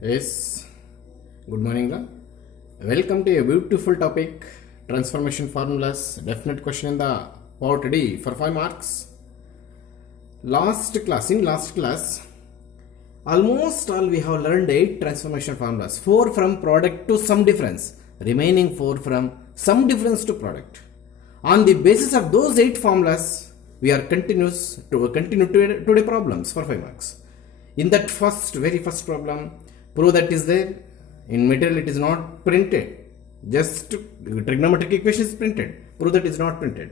Yes, good morning. Welcome to a beautiful topic transformation formulas. Definite question in the part D for 5 marks. In last class, almost all we have learned 8 transformation formulas. 4 from product to sum difference, remaining 4 from sum difference to product. On the basis of those 8 formulas, we are continue today problems for 5 marks. In that very first problem, prove that is there. In material it is not printed. Just trigonometric equation is printed. Prove that is not printed.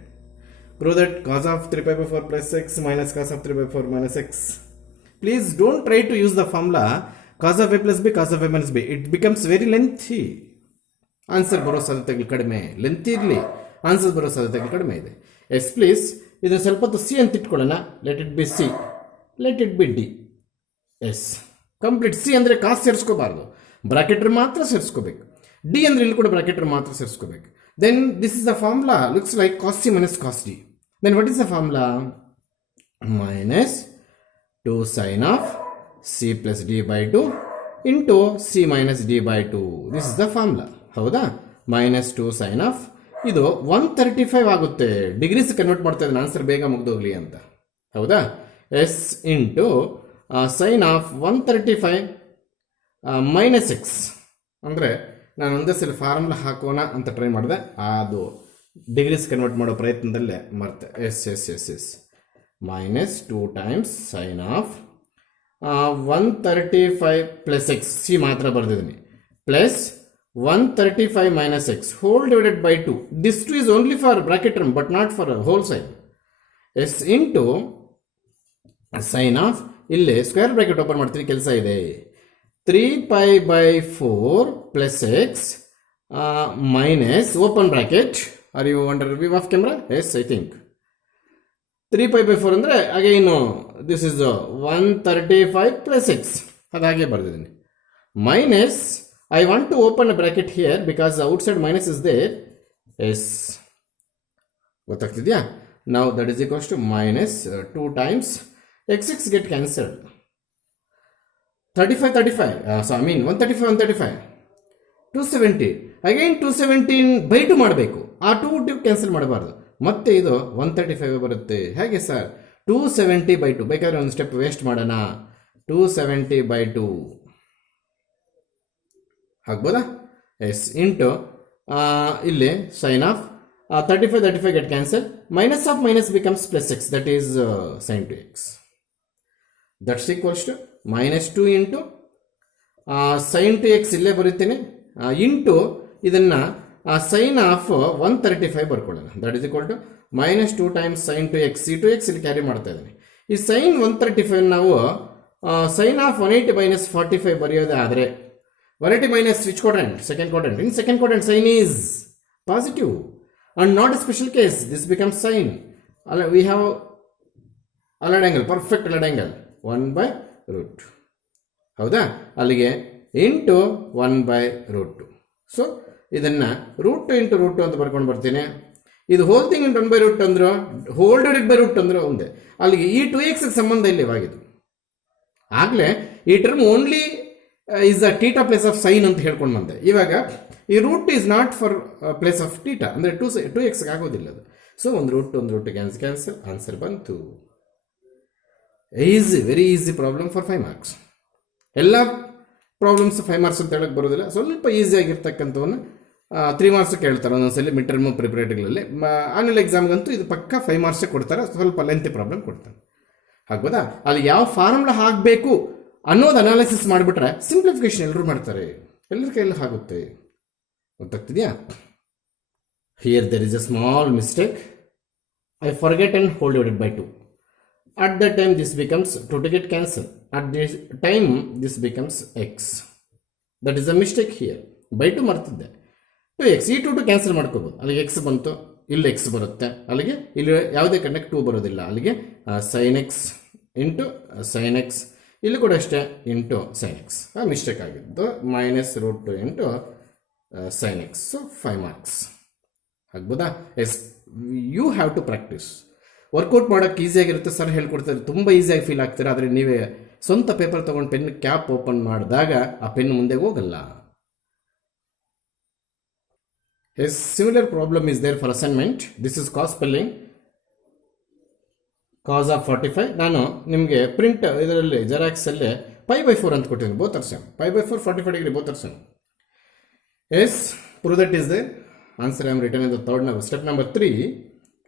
Prove that cos of 3 pi by 4 plus x minus cos of 3 by 4 minus x. Please don't try to use the formula cos of a plus b, cos of a minus b. It becomes very lengthy. Answer ಬರೋ ಸಾಧ್ಯತೆಗಳು ಕಡಿಮೆ. Length ಇರಲಿ, answer ಬರೋ ಸಾಧ್ಯತೆಗಳು ಕಡಿಮೆ ಇದೆ. S please ಇದು ಸ್ವಲ್ಪ ಹೊತ್ತು ಸಿ ಅಂತ ಇಟ್ಕೊಳ್ಳೋಣ. Let it be C, let it be D. Yes complete. C ಅಂದರೆ ಕಾಸ್ ಸೇರಿಸ್ಕೋಬಾರ್ದು, ಬ್ರಾಕೆಟರ್ ಮಾತ್ರ ಸೇರಿಸ್ಕೋಬೇಕು. ಡಿ ಅಂದರೆ ಇಲ್ಲಿ ಕೂಡ ಬ್ರಾಕೆಟರ್ ಮಾತ್ರ ಸೇರಿಸ್ಕೋಬೇಕು. Then this is the formula looks like cos C minus cos D. Then what is the formula? Minus 2 sin of c plus d by 2 into c minus d by 2. This is the formula. ಹೌದಾ? Minus 2 sin of ಇದು 135 ಆಗುತ್ತೆ. Degrees convert ಮಾಡ್ತಾ ಇದ್ದಾನೆ answer ಬೇಗ ಮುಗ್ದೋಗ್ಲಿ ಅಂತ. ಹೌದಾ? S into sine of 135 minus X. ಅಂದರೆ ನಾನು ಒಂದೇ ಸಲ ಫಾರ್ಮುಲಾ ಹಾಕೋಣ ಅಂತ ಟ್ರೈ ಮಾಡಿದೆ, ಅದು ಡಿಗ್ರೀಸ್ ಕನ್ವರ್ಟ್ ಮಾಡೋ ಪ್ರಯತ್ನದಲ್ಲೇ ಮರ್ತೆ. Yes minus 2 times sine of 135 plus x, C ಮಾತ್ರ ಬರೆದಿದ್ದೀನಿ, plus 135 minus x whole divided by 2. This 2 is only for bracket term but not for a whole side. S into sin of, ಇಲ್ಲಿ square bracket open ಮಾಡ್ತೀನಿ, ಕೆಲಸ ಇದೆ. 3 pi by 4 plus x minus open bracket. Are you under view of camera? Yes, I think 3 pi by 4 ಅಂದರೆ again this is 135 plus x, ಅದಾಗೆ ಬರ್ದಿದ್ದೀನಿ. Minus I want to open a bracket here because the outside minus is there. Yes. ಗೊತ್ತಾಗ್ತಿದ್ಯಾ? Now that is equals to minus 2 times x get cancelled. 35. So I mean 135. 270. Again 217 by 2 ಮಾಡಬೇಕು. ಆ 2 cancel ಮಾಡಬಾರ್ದು. ಮತ್ತೆ ಇದು 135 ಬರುತ್ತೆ. ಹೇಗೆ sir? 270 by 2. ಬೇಕಾದ್ರೆ ಒಂದು step waste ಮಾಡೋಣ. 270 by 2 ಆಗ್ಬೋದಾ? ಎಸ್ ಇಂಟು ಇಲ್ಲಿ sine of 35 get cancel. Minus of minus becomes plus x, that is sine two x. That's equals to minus 2 into sine two x ಇಲ್ಲೇ ಬರುತ್ತೇನೆ, ಇಂಟು ಇದನ್ನು sine of 135 ಬರ್ಕೊಳ್ಳೋಣ. That is equal to minus 2 times sine two x. C two x ಇಲ್ಲಿ carry ಮಾಡ್ತಾ ಇದ್ದೀನಿ. ಈ sign 135 ನಾವು sign of 180 minus 45 ಬರೆಯೋದೇ ಆದರೆ 180 minus which quadrant? Second quadrant. In second quadrant, sign is positive and not a special case. This becomes sign. We have allied angle, perfect allied angle. 1 by root. ಹೌದಾ? ಅಲ್ಲಿಗೆ into 1 by root 2. So ಇದನ್ನು root into root ಅಂತ ಬರ್ಕೊಂಡು ಬರ್ತೀನಿ. ಇದು whole thing into 1 by root ಅಂದ್ರು, hole divided by root ಅಂದ್ರು ಒಂದೇ. ಅಲ್ಲಿಗೆ ಈ 2x ಸಂಬಂಧ ಇಲ್ಲಿ ಇವಾಗಿದ್ದು. ಆಗಲೇ ಈ term only is the theta place of sine ಅಂತ ಹೇಳ್ಕೊಂಡು ಬಂದೆ. ಇವಾಗ ಈ root is not for place of theta, ಅಂದರೆ 2x ಆಗೋದಿಲ್ಲ ಅದು. ಸೊ ಒಂದು ರೂಟ್ ಕ್ಯಾನ್ಸಲ್, ಆನ್ಸರ್ ಬಂತು. Easy, very easy problem for 5 marks. ಎಲ್ಲ ಪ್ರಾಬ್ಲಮ್ಸ್ 5 ಮಾರ್ಕ್ಸ್ ಅಂತ ಹೇಳಕ್ಕೆ ಬರೋದಿಲ್ಲ, ಸ್ವಲ್ಪ ಈಸಿಯಾಗಿರ್ತಕ್ಕಂಥವನ್ನ 3 ಮಾರ್ಕ್ಸ್ ಕೇಳ್ತಾರೆ ಒಂದೊಂದ್ಸಲಿ ಮಿಡ್ ಟರ್ಮ್ ಪ್ರಿಪರೇಟರಿಗಳಲ್ಲಿ. ಆನ್ಯುವಲ್ ಎಕ್ಸಾಮ್ಗಂತೂ ಇದು ಪಕ್ಕ 5 ಮಾರ್ಕ್ಸೇ ಕೊಡ್ತಾರೆ, ಸ್ವಲ್ಪ ಲೆಂತಿ ಪ್ರಾಬ್ಲಮ್ ಕೊಡ್ತಾರೆ. ಆಗ್ಬೋದಾ? ಅಲ್ಲಿ ಯಾವ ಫಾರ್ಮುಲಾ ಹಾಕಬೇಕು ಅನ್ನೋದು ಅನಾಲಿಸಿಸ್ ಮಾಡಿಬಿಟ್ರೆ ಸಿಂಪ್ಲಿಫಿಕೇಶನ್ ಎಲ್ಲರೂ ಮಾಡ್ತಾರೆ, ಎಲ್ಲರ ಕೈಯಲ್ಲಿ ಆಗುತ್ತೆ. ಗೊತ್ತಾಗ್ತಿದೆಯಾ? Here there is a small mistake. I forget and whole divided by 2. At the time this becomes 2 to get cancel. At this time this becomes x. That is a mistake here. By 2 ಮರ್ತಿದ್ದೆ. 2x, ಈ 2 cancel ಮಾಡ್ಕೋಬೋದು. ಅಲ್ಲಿಗೆ X ಬಂತು, ಇಲ್ಲಿ X ಬರುತ್ತೆ. ಅಲ್ಲಿಗೆ ಇಲ್ಲಿ ಯಾವುದೇ ಕಾರಣಕ್ಕೆ 2 ಬರೋದಿಲ್ಲ. ಅಲ್ಲಿಗೆ sine x into sine x, ಇಲ್ಲಿ ಕೂಡ ಅಷ್ಟೇ ಇಂಟು ಸೈನ್ ಎಕ್ಸ್. ಮಿಸ್ಟೇಕ್ ಆಗಿದ್ದು minus root 2 into sine x. So 5 marks ಆಗ್ಬೋದಾ? Yes, you have to practise. Work out ಮಾಡೋಕ್ಕೆ ಈಸಿಯಾಗಿರುತ್ತೆ, ಸರ್ ಹೇಳ್ಕೊಡ್ತಾರೆ, ತುಂಬ ಈಸಿಯಾಗಿ ಫೀಲ್ ಆಗ್ತೀರಾ. ಆದರೆ ನೀವೇ ಸ್ವಂತ ಪೇಪರ್ ತೊಗೊಂಡು ಪೆನ್ ಕ್ಯಾಪ್ ಓಪನ್ ಮಾಡಿದಾಗ ಆ ಪೆನ್ ಮುಂದೆ ಹೋಗಲ್ಲ. A similar problem is there for assignment. This is cos spelling. Cos of 45. ನಾನು ನಿಮಗೆ ಪ್ರಿಂಟ್ ಇದರಲ್ಲಿ ಜೆರಾಕ್ಸಲ್ಲಿ π/4 ಅಂತ ಕೊಟ್ಟಿದ್ದೀನಿ. Both are same. π/4 45 degree both are same. Yes, prove that is there. Answer I am written in the third number. Step number 3.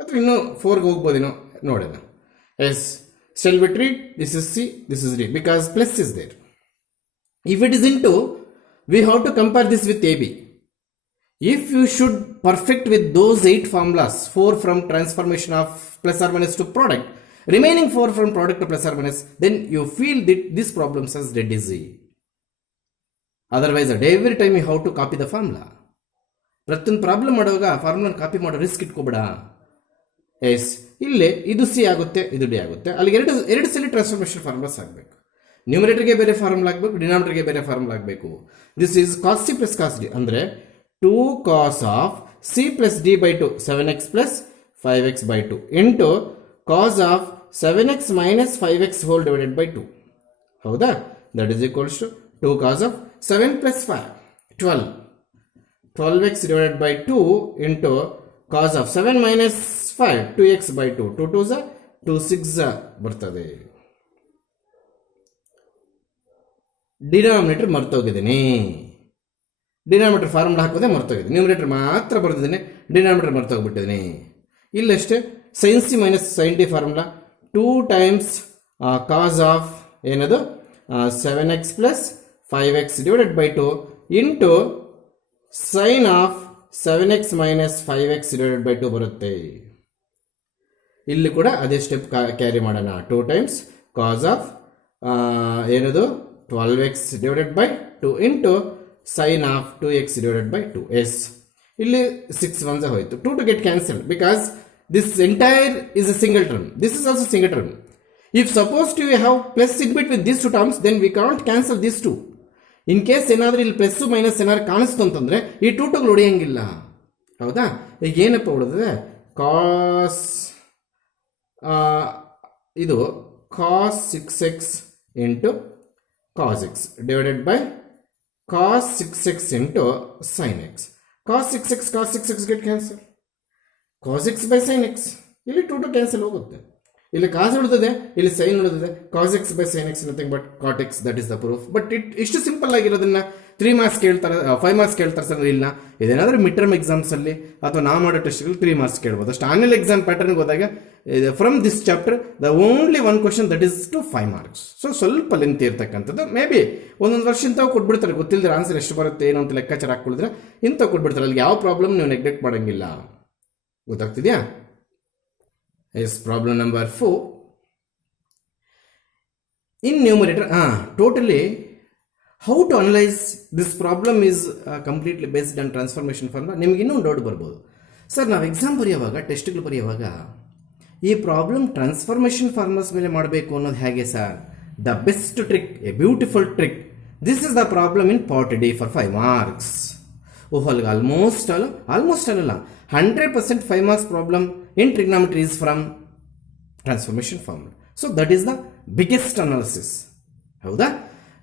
ಅಥವಾ ಇನ್ನೂ 4ಗೆ ಹೋಗ್ಬೋದೇನೋ ನೋಡೋಣ. Yes, shall we treat this is C, this is D because plus is there. If it is into, we have to compare this with AB. If you should perfect with those 8 formulas, 4 from transformation of plus or minus to product, remaining 4 from product to plus or minus, then you feel that this problem is dead easy. Otherwise, at every time you have to copy the formula. ಪ್ರತಿಯೊಂದು problem ಮಾಡುವಾಗ formula copy ಮಾಡೋ risk ಇಟ್ಕೋಬೇಡ. S, ಇಲ್ಲೇ ಇದು C ಆಗುತ್ತೆ, ಇದು D ಆಗುತ್ತೆ. ಅಲ್ಲಿಗೆ ಎರಡು ಸಲ ಟ್ರಾನ್ಸ್ಫಾರ್ಮೇಷನ್ ಫಾರ್ಮುಲಾಸ್ ಆಗಬೇಕು. ನ್ಯೂಮರೇಟರ್ಗೆ ಬೇರೆ ಫಾರ್ಮುಲಾ ಆಗಬೇಕು, ಡಿನಾಮಿನೇಟರ್ಗೆ ಬೇರೆ ಫಾರ್ಮುಲಾ ಆಗಬೇಕು. This is cos C plus cos D ಅಂದರೆ 2 cos of c plus d by 2 7x plus 5x by 2 into cos of 7x minus 5x whole divided by 2. ಹೌದಾ? That is equals to 2 cos of 7 plus 5 12x divided by 2 into cos of 7 minus 5 2x by 2 2 2s 2 6 ಬರ್ತದೆ. Denominator ಮರ್ತೋಗಿದ್ದೀನಿ. Denominator formula ಹಾಕೋದೇ ಮರ್ತೋಗಿದ್ದೀನಿ. Numerator ಮಾತ್ರ ಬರ್ತಿದ್ದೀನಿ, denominator ಮರ್ತೋಗ್ಬಿಟ್ಟಿದ್ದೀನಿ. ಇಲ್ಲಷ್ಟೇ sine C minus sine D formula 2 times cos of ಏನದು 7x plus 5x divided by 2 into sine of 7x minus 5x divided by 2 ಬರುತ್ತೆ. ಇಲ್ಲಿ ಕೂಡ ಅದೇ ಸ್ಟೆಪ್ ಕ್ಯಾರಿ ಮಾಡೋಣ. 2 ಟೈಮ್ಸ್ ಕಾಸ್ ಆಫ್ ಏನದು 12x divided by 2 into sin of 2x divided by 2. Yes. ಇಲ್ಲಿ 6 ones ಹೋಯಿತು. 2 to get cancelled because this entire is a single term. This is also single term. If suppose you have plus in between with these two terms, then we can't cancel these two. In case ಏನಾದರೂ ಇಲ್ಲಿ plus minus ಏನಾದ್ರು ಕಾಣಿಸ್ತು ಅಂತಂದ್ರೆ ಈ 2 ಟುಗಳು ಹೊಡೆಯಂಗಿಲ್ಲ. ಹೌದಾ? ಈಗ ಏನಪ್ಪ ಹೊಡೆದಿದೆ? ಕಾಸ್ ಇದು cos 6x into cos x divided by cos 6x into sin x. Cos 6x get cancel. Cos x by sin x. ಇಲ್ಲಿ 2 to cancel ಹೋಗುತ್ತೆ. ಇಲ್ಲಿ ಕಾಸ್ ಉಳಿದಿದೆ, ಇಲ್ಲಿ ಸೈನ್ ಉಳಿದಿದೆ. Cos x by sin x nothing but cot x. That is the proof. But ಇಷ್ಟು simple ಆಗಿರೋದನ್ನ 3 marks ಕೇಳ್ತಾರೆ, 5 marks ಕೇಳ್ತಾರೆ sir. ಇಲ್ಲ, ಇದೇನಾದ್ರೂ ಮಿಡ್ ಟರ್ಮ್ ಎಕ್ಸಾಮ್ಸ್ ಅಲ್ಲಿ ಅಥವಾ ನಾವು ಮಾಡೋ ಟೆಸ್ಟ್ಗಳು 3 ಮಾರ್ಕ್ಸ್ ಕೇಳ್ಬೋದು ಅಷ್ಟು. ಆನ್ಯುವಲ್ ಎಕ್ಸಾಮ್ ಪ್ಯಾಟರ್ನ್ಗೆ ಹೋದಾಗ from this chapter the only one question that is to 5 marks. So ಸ್ವಲ್ಪ ಲೆಂತ್ ಇರ್ತಕ್ಕಂಥದ್ದು. ಮೇ ಬಿ ಒಂದೊಂದು ವರ್ಷ ಇಂಥವು ಕೊಟ್ಬಿಡ್ತಾರೆ, ಗೊತ್ತಿಲ್ಲದ್ರೆ ಆನ್ಸರ್ ಎಷ್ಟು ಬರುತ್ತೆ ಏನು ಅಂತ ಲೆಕ್ಕಾಚಾರ ಹಾಕ್ಕೊಳಿದ್ರೆ ಇಂಥವು ಕೊಟ್ಬಿಡ್ತಾರೆ. ಅಲ್ಲಿ ಯಾವ ಪ್ರಾಬ್ಲಮ್ ನೀವು ನೆಗ್ಲೆಕ್ಟ್ ಮಾಡೋಂಗಿಲ್ಲ. ಗೊತ್ತಾಗ್ತಿದೆಯಾ? Yes, problem number 4. In numerator totally how to analyse this problem is completely based on transformation formula. ನಿಮ್ಗೆ ಇನ್ನೊಂದು ಡೌಟ್ ಬರ್ಬೋದು, ಸರ್ ನಾವು ಎಕ್ಸಾಮ್ ಬರೆಯುವಾಗ ಟೆಸ್ಟ್ಗಳು ಬರೆಯುವಾಗ ಈ ಪ್ರಾಬ್ಲಮ್ ಟ್ರಾನ್ಸ್ಫಾರ್ಮೇಷನ್ ಫಾರ್ಮುಲಾಸ್ ಮೇಲೆ ಮಾಡಬೇಕು ಅನ್ನೋದು ಹೇಗೆ sir? The best trick, A beautiful trick. This is the problem in part D for 5 marks. ಅಲ್ಲಿಗೆ ಆಲ್ಮೋಸ್ಟ್ ಅಲ್ಲ 100% 5 marks problem in trigonometry is from transformation formula. So that is the biggest analysis. ಹೌದಾ?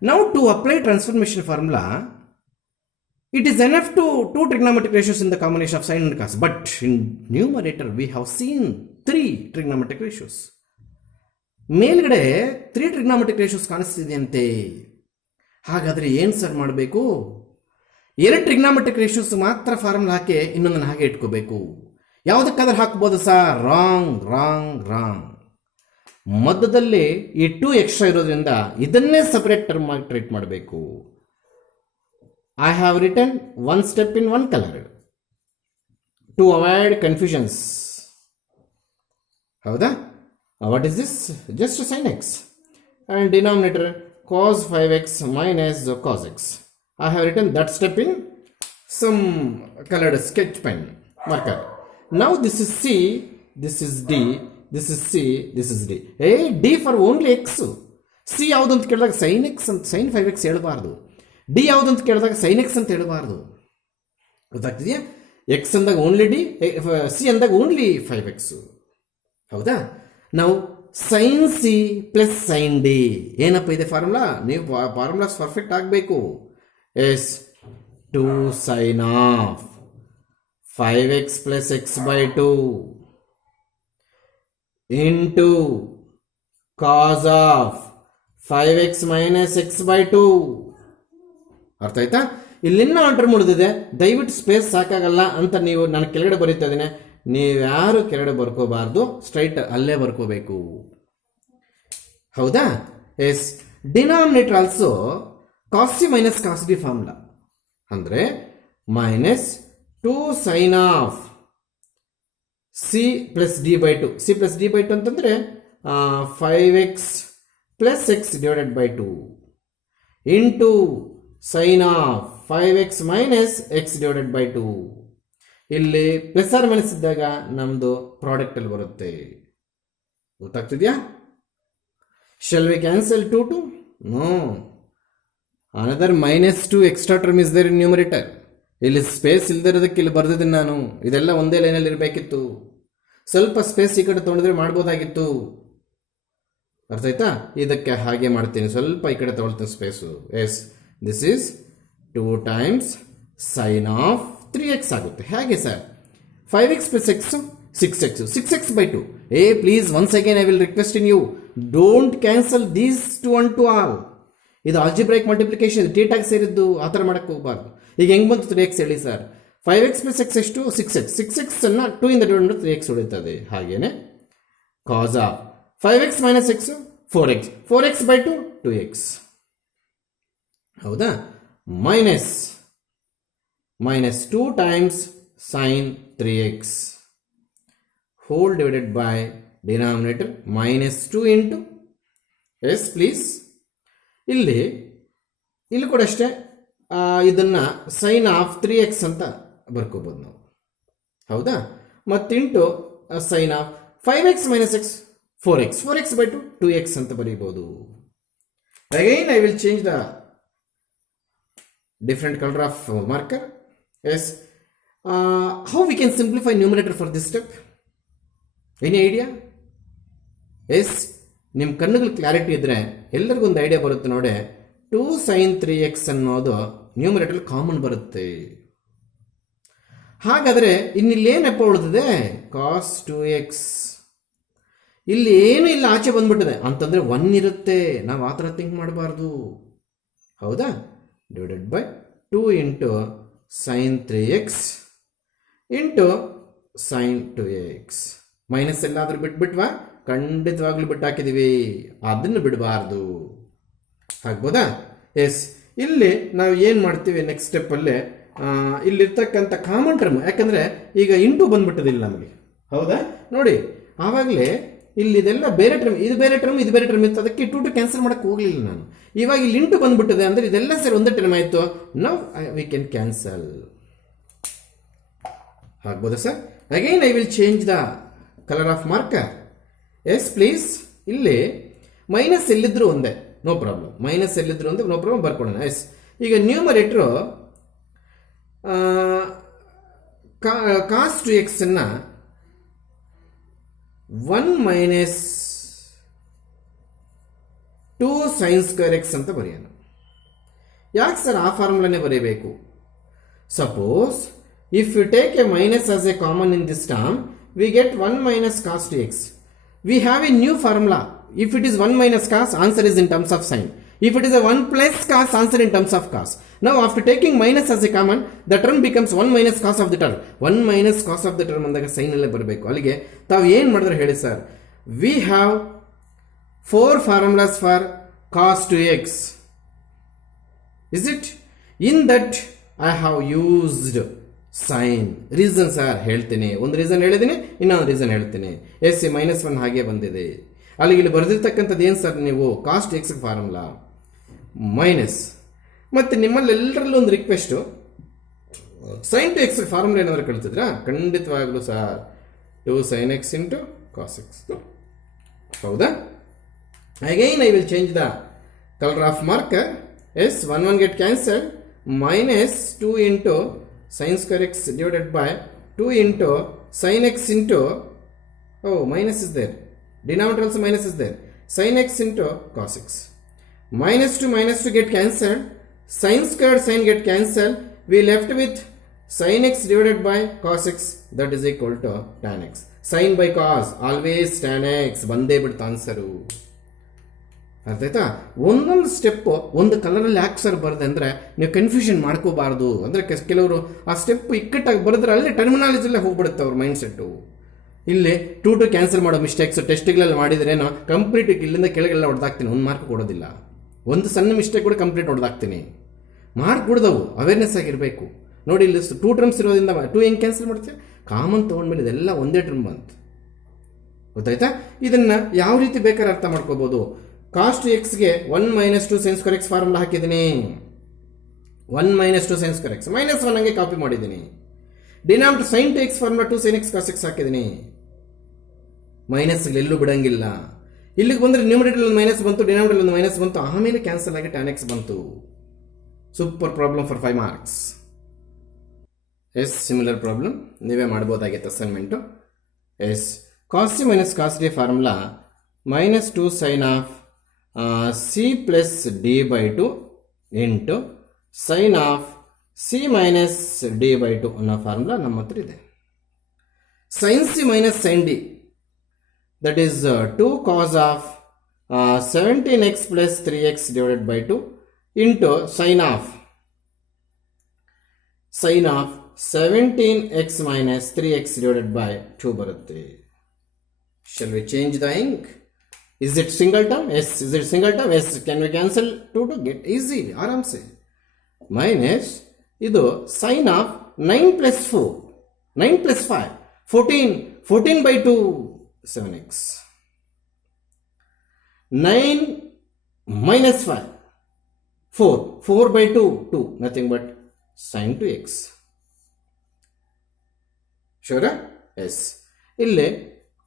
Now to apply transformation formula, it is enough to 2 trigonometric ratios in the combination of sin and cos. But in numerator we have seen 3 trigonometric ratios. ಮೇಲ್ಗಡೆ 3 trigonometric ratios ಕಾಣಿಸ್ತಿದೆಯಂತೆ. ಹಾಗಾದರೆ ಏನು sir ಮಾಡಬೇಕು? 2 trigonometric ratios ಮಾತ್ರ formula ಹಾಕಿ ಇನ್ನೊಂದನ್ನು ಹಾಗೆ ಇಟ್ಕೋಬೇಕು. ಯಾವುದಕ್ಕಾದ್ರೂ ಹಾಕ್ಬೋದು sir? Wrong. ಮಧ್ಯದಲ್ಲಿ ಈ 2 ಎಕ್ಸ್ಟ್ರಾ ಇರೋದ್ರಿಂದ ಇದನ್ನೇ ಸಪರೇಟ್ ಟರ್ಮ್ ಆಗಿ ಟ್ರೀಟ್ ಮಾಡಬೇಕು. I have written 1 step in 1 colour to avoid confusions. ಹೌದಾ? What is this? Just sine x and denominator cos 5x minus cos x. I have written that step in some colored sketch pen marker. Now this is C, this is D, this is C, this is D. Hey, D for only x. C ಯಾವುದು ಅಂತ ಕೇಳಿದಾಗ sin x ಅಂತ sin 5x ಹೇಳಬಾರ್ದು. D ಯಾವುದು ಅಂತ ಕೇಳಿದಾಗ sin x ಅಂತ ಹೇಳಬಾರ್ದು. ಗೊತ್ತಾಗ್ತಿದೆಯಾ? x ಅಂದಾಗ ಓನ್ಲಿ D, C ಅಂದಾಗ ಓನ್ಲಿ 5x. ಹೌದಾ? ನಾವು sine C plus sine D. ಏನಪ್ಪ ಇದೆ ಫಾರ್ಮುಲಾ? ನೀವು ಫಾರ್ಮುಲಾಸ್ ಪರ್ಫೆಕ್ಟ್ ಆಗಬೇಕು. Yes 2 sine of 5x plus x by 2 into cos of 5x minus x by 2. ಅರ್ಥ ಆಯ್ತಾ? ಇಲ್ಲಿನ್ನ ಆರ್ಡರ್ ಮುಡಿದಿದೆ, ದಯವಿಟ್ಟು ಸ್ಪೇಸ್ ಸಾಕಾಗಲ್ಲ ಅಂತ ನೀವು ನಾನು ಕೆಳಗಡೆ ಬರೀತಾ ಇದ್ದೀನಿ. ನೀವ್ಯಾರು ಕೆಳಗಡೆ ಬರ್ಕೋಬಾರ್ದು, ಸ್ಟ್ರೈಟ್ ಅಲ್ಲೇ ಬರ್ಕೋಬೇಕು. ಹೌದಾ? Yes, denominator also cos C minus cos D formula ಅಂದರೆ minus 2 sine of C plus D by 2. C plus D by 2 ಅಂತಂದರೆ 5x plus x divided by 2 into sine of 5x minus x divided by 2. ಇಲ್ಲಿ plus R minus ಇದ್ದಾಗ ನಮ್ಮದು product ಅಲ್ಲಿ ಬರುತ್ತೆ. ಗೊತ್ತಾಗ್ತಿದ್ಯಾ? Shall we cancel 2 2? No, another -2 extra term is there in numerator. ಇಲ್ಲಿ space ಇಲ್ದಿರೋದಕ್ಕೆ ಇಲ್ಲಿ ಬರ್ದಿದ್ದೀನಿ ನಾನು. ಇದೆಲ್ಲ ಒಂದೇ ಲೈನಲ್ಲಿ ಇರಬೇಕಿತ್ತು. ಸ್ವಲ್ಪ ಸ್ಪೇಸ್ ಈ ಕಡೆ ತೊಗೊಂಡ್ರೆ ಮಾಡ್ಬೋದಾಗಿತ್ತು. ಅರ್ಥ ಆಯ್ತಾ? ಇದಕ್ಕೆ ಹಾಗೆ ಮಾಡ್ತೀನಿ, ಸ್ವಲ್ಪ ಈ ಕಡೆ ತೊಗೊಳ್ತೀನಿ space. Yes, this is 2 times sine of 3x ಆಗುತ್ತೆ. ಹೇಗೆ sir? 5x plus x 6x 6x by 2. Please once again I will request in you, don't cancel these two one to all. ಇದು ಆಲ್ಜಿಬ್ರೈಕ್ ಮಲ್ಟಿಪ್ಲಿಕೇಶನ್, ಟೀಟಾಗಿ ಸೇರಿದ್ದು, ಆ ಥರ ಮಾಡಕ್ಕೆ ಹೋಗಬಾರ್ದು. ಈಗ ಹೆಂಗೆ ಬಂತು 3x ಹೇಳಿ ಸರ್? 5x ಪ್ಲಸ್ ಎಕ್ಸ್ ಎಷ್ಟು? 6x. 6x ಅನ್ನ 2 ಇಂದ ಡಿವೈಡ್ ಮಾಡಿದ್ರೆ 3x ಉಳಿತದೆ. ಹಾಗೇನೆ cos of 5x minus x 4x 4x by 2 2x. ಹೌದಾ? Minus 2 times sine 3x whole divided by denominator -2 into yes. Please ಇಲ್ಲಿ ಕೂಡ ಅಷ್ಟೇ, ಇದನ್ನು ಸೈನ್ ಆಫ್ 3x ಅಂತ ಬರ್ಕೋಬೋದು ನಾವು. ಹೌದಾ? ಮತ್ತಿಂಟು sine of 5x minus x 4x 4x by 2 2x ಅಂತ ಬರೀಬೋದು. Again I will change the different color of marker. Yes, how we can simplify numerator for this step? Any idea? Yes, ನಿಮ್ಮ ಕಣ್ಣುಗಳು clarity ಇದ್ರೆ ಎಲ್ಲರಿಗೂ ಒಂದು idea ಬರುತ್ತೆ ನೋಡಿ. 2 sin 3x ಅನ್ನೋದು ನ್ಯೂಮರೇಟರ್ ಕಾಮನ್ ಬರುತ್ತೆ. ಹಾಗಾದರೆ ಇನ್ನಿಲ್ಲೇನಪ್ಪ ಉಳಿದಿದೆ? ಕಾಸ್ 2x. ಇಲ್ಲಿ ಏನು ಇಲ್ಲ, ಆಚೆ ಬಂದ್ಬಿಟ್ಟಿದೆ ಅಂತಂದ್ರೆ 1 ಇರುತ್ತೆ. ನಾವು ಆ ಥರ ಥಿಂಕ್ ಮಾಡಬಾರ್ದು. ಹೌದಾ? divided by 2 into sin 3x into sin 2x. Minus ಎಲ್ಲಾದರೂ ಬಿಟ್ಬಿಟ್ವಾ? ಖಂಡಿತವಾಗ್ಲೂ ಬಿಟ್ಟು ಹಾಕಿದೀವಿ, ಅದನ್ನು ಬಿಡಬಾರ್ದು. ಆಗ್ಬೋದಾ? ಎಸ್, ಇಲ್ಲಿ ನಾವು ಏನು ಮಾಡ್ತೀವಿ ನೆಕ್ಸ್ಟ್ ಸ್ಟೆಪ್ಪಲ್ಲೇ, ಇಲ್ಲಿರ್ತಕ್ಕಂಥ ಕಾಮನ್ ಟರ್ಮ್, ಯಾಕಂದರೆ ಈಗ ಇಂಟು ಬಂದ್ಬಿಟ್ಟದಿಲ್ಲ ನಮಗೆ. ಹೌದಾ? ನೋಡಿ, ಆವಾಗಲೇ ಇಲ್ಲಿದೆಲ್ಲ ಬೇರೆ ಟರ್ಮ್, ಇದು ಬೇರೆ ಟರ್ಮ್, ಇದು ಬೇರೆ ಟರ್ಮ್ ಇತ್ತು. ಅದಕ್ಕೆ 2 ಕ್ಯಾನ್ಸಲ್ ಮಾಡಕ್ಕೆ ಹೋಗಲಿಲ್ಲ ನಾನು. ಇವಾಗ ಇಲ್ಲಿ ಇಂಟು ಬಂದ್ಬಿಟ್ಟಿದೆ ಅಂದರೆ ಇದೆಲ್ಲ ಸೇರಿ ಒಂದೇ ಟರ್ಮ್ ಆಯಿತು. Now we can cancel. ಆಗ್ಬೋದಾ sir? Again I will change the colour of marker. Yes please. ಇಲ್ಲಿ ಮೈನಸ್ ಎಲ್ಲಿದ್ರು ಒಂದೇ, ನೋ ಪ್ರಾಬ್ಲಮ್. ಮೈನಸ್ ಎಲ್ಲಿದ್ರು ಒಂದೇ, ನೋ ಪ್ರಾಬ್ಲಮ್, ಬರ್ಕೊಡೋಣ. ಎಸ್, ಈಗ ನ್ಯೂಮರೇಟ್ರು ಕಾಸ್ 2x ಅನ್ನ 1 ಮೈನಸ್ 2 sin square x ಅಂತ ಬರೆಯೋಣ. ಯಾಕೆ ಸರ್ ಆ ಫಾರ್ಮುಲಾನೇ ಬರೀಬೇಕು? Suppose if you take a minus as a common in this term, we get 1 minus cos 2x. We have a new formula. If it is 1 minus cos, answer is in terms of sin. If it is a 1 plus cos, answer in terms of cos. Now after taking minus as a common, the term becomes 1 minus cos of the term. 1 minus cos of the term ಅಂದಾಗ sign ಅಲ್ಲೇ ಬರಬೇಕು. ಅಲ್ಲಿಗೆ ತಾವು ಏನು ಮಾಡಿದ್ರೆ ಹೇಳಿ sir? We have 4 formulas for cos 2x. Is it? In that I have used sin. Reason sir ಹೇಳ್ತೀನಿ. ಒಂದು ರೀಸನ್ ಹೇಳಿದ್ದೀನಿ, ಇನ್ನೊಂದು ರೀಸನ್ ಹೇಳ್ತೀನಿ. ಎಸ್ -1 ಹಾಗೆ ಬಂದಿದೆ. ಅಲ್ಲಿಗೆ ಇಲ್ಲಿ ಬರೆದಿರ್ತಕ್ಕಂಥದ್ದು ಏನು ಸರ್? ನೀವು ಕಾಸ್ಟ್ ಎಕ್ಸ್ ಫಾರ್ಮುಲಾ ಮೈನಸ್. ಮತ್ತು ನಿಮ್ಮಲ್ಲೆಲ್ಲರಲ್ಲೂ ಒಂದು request, sine two x formula ಏನಾದರೂ ಕಳ್ತಿದ್ರಾ? ಖಂಡಿತವಾಗ್ಲೂ sir 2 sin x into cos x. ಹೌದಾ? Again I will change the colour of marker. Yes, 1 1 get cancelled. -2 into sin square x divided by 2 into sin x into, oh minus is there, Denominator also minus is there. Sin x into cos x. Minus to get cancelled. Sin squared sin get cancelled. We left with sin x divided by cos x, that is equal to tan x. Sin by cos always tan x. ಬಂದೇ ಬಿಡ್ತು answer. ಅರ್ಥ ಆಯ್ತಾ? ಒಂದೊಂದು step ಒಂದು ಕಲರಲ್ಲಿ ಯಾಕೆ sir ಬರದೆ ಅಂದರೆ ನೀವು ಕನ್ಫ್ಯೂಷನ್ ಮಾಡ್ಕೋಬಾರ್ದು. ಅಂದರೆ ಕೆಲವರು ಆ ಸ್ಟೆಪ್ ಇಕ್ಕಟ್ಟಾಗಿ ಬರೆದ್ರೆ ಅಲ್ಲಿ ಟರ್ಮಿನಾಲಜಿಲ್ಲೇ ಹೋಗ್ಬಿಡುತ್ತೆ ಅವ್ರ ಮೈಂಡ್ ಸೆಟ್ಟು. ಇಲ್ಲಿ ಟು ಕ್ಯಾನ್ಸಲ್ ಮಾಡೋ ಮಿಸ್ಟೇಕ್ಸ್ ಟೆಸ್ಟ್ಗಳಲ್ಲಿ ಮಾಡಿದ್ರೇನೋ ಕಂಪ್ಲೀಟ್ ಇಲ್ಲಿಂದ ಕೆಳಗೆಲ್ಲ ಹೊಡೆದಾಕ್ತೀನಿ, ಒಂದು ಮಾರ್ಕ್ ಕೊಡೋದಿಲ್ಲ. ಒಂದು ಸಣ್ಣ ಮಿಸ್ಟೇಕ್ ಕೂಡ ಕಂಪ್ಲೀಟ್ ಹೊಡೆದಾಕ್ತೀನಿ. ಮಾರ್ಕ್ ಕೊಡ್ದವು ಅವೇರ್ನೆಸ್ ಆಗಿರಬೇಕು. ನೋಡಿ ಇಲ್ಲಿ 2 ಟರ್ಮ್ಸ್ ಇರೋದ್ರಿಂದ 2 ಹೆಂಗೆ ಕ್ಯಾನ್ಸಲ್ ಮಾಡ್ತೀವಿ, ಕಾಮನ್ ತೊಗೊಂಡ್ಮೇಲೆ ಇದೆಲ್ಲ ಒಂದೇ ಟರ್ಮ್ ಬಂತು. ಗೊತ್ತಾಯ್ತಾ? ಇದನ್ನು ಯಾವ ರೀತಿ ಬೇಕಾದ್ರೆ ಅರ್ಥ ಮಾಡ್ಕೋಬೋದು. ಕಾಸ್ ಟು ಎಕ್ಸ್ಗೆ 1 - 2 sin square x ಫಾರ್ಮುಲಾ ಹಾಕಿದ್ದೀನಿ. 1 - 2 sin square x -1 ಹಂಗೆ ಕಾಪಿ ಮಾಡಿದ್ದೀನಿ. Denominator sin to x formula 2 sin x cos x ಹಾಕಿದ್ದೀನಿ. ಮೈನಸ್ ಎಲ್ಲೂ ಬಿಡಂಗಿಲ್ಲ. ಇಲ್ಲಿಗೆ ಬಂದರೆ ನ್ಯೂಮರೇಟರ್ ಒಂದು ಮೈನಸ್ ಬಂತು, ಡಿನಾಮಿನೇಟರ್ ಒಂದು ಮೈನಸ್ ಬಂತು, ಆಮೇಲೆ ಕ್ಯಾನ್ಸಲ್ ಆಗಿ tan x ಬಂತು. Super problem for 5 marks. Yes, similar problem ನೀವೇ ಮಾಡ್ಬೋದಾಗಿತ್ತು assignment. Yes, cos C minus cos D formula -2 sin of C plus D by 2 into sine of C minus D by 2 ಅನ್ನೋ formula ನಮ್ಮ ಹತ್ರ ಇದೆ. Sine C minus sine D, that is 2 cos of 17x plus 3x divided by 2 into sin of 17x minus 3x divided by 2 ಬರುತ್ತೆ. Shall we change the ink? Is it single term? Yes. Is it single term? Yes. Can we cancel 2 to get easy? ಆರಾಮ್ ಸೆ. Minus ಇದು sin of 9 plus 4, 9 plus 5, 14 by 2, 7x. 9 minus 5, 4 by 2, 2, nothing but sin 2x. Sure? Yes. ಇಲ್ಲಿ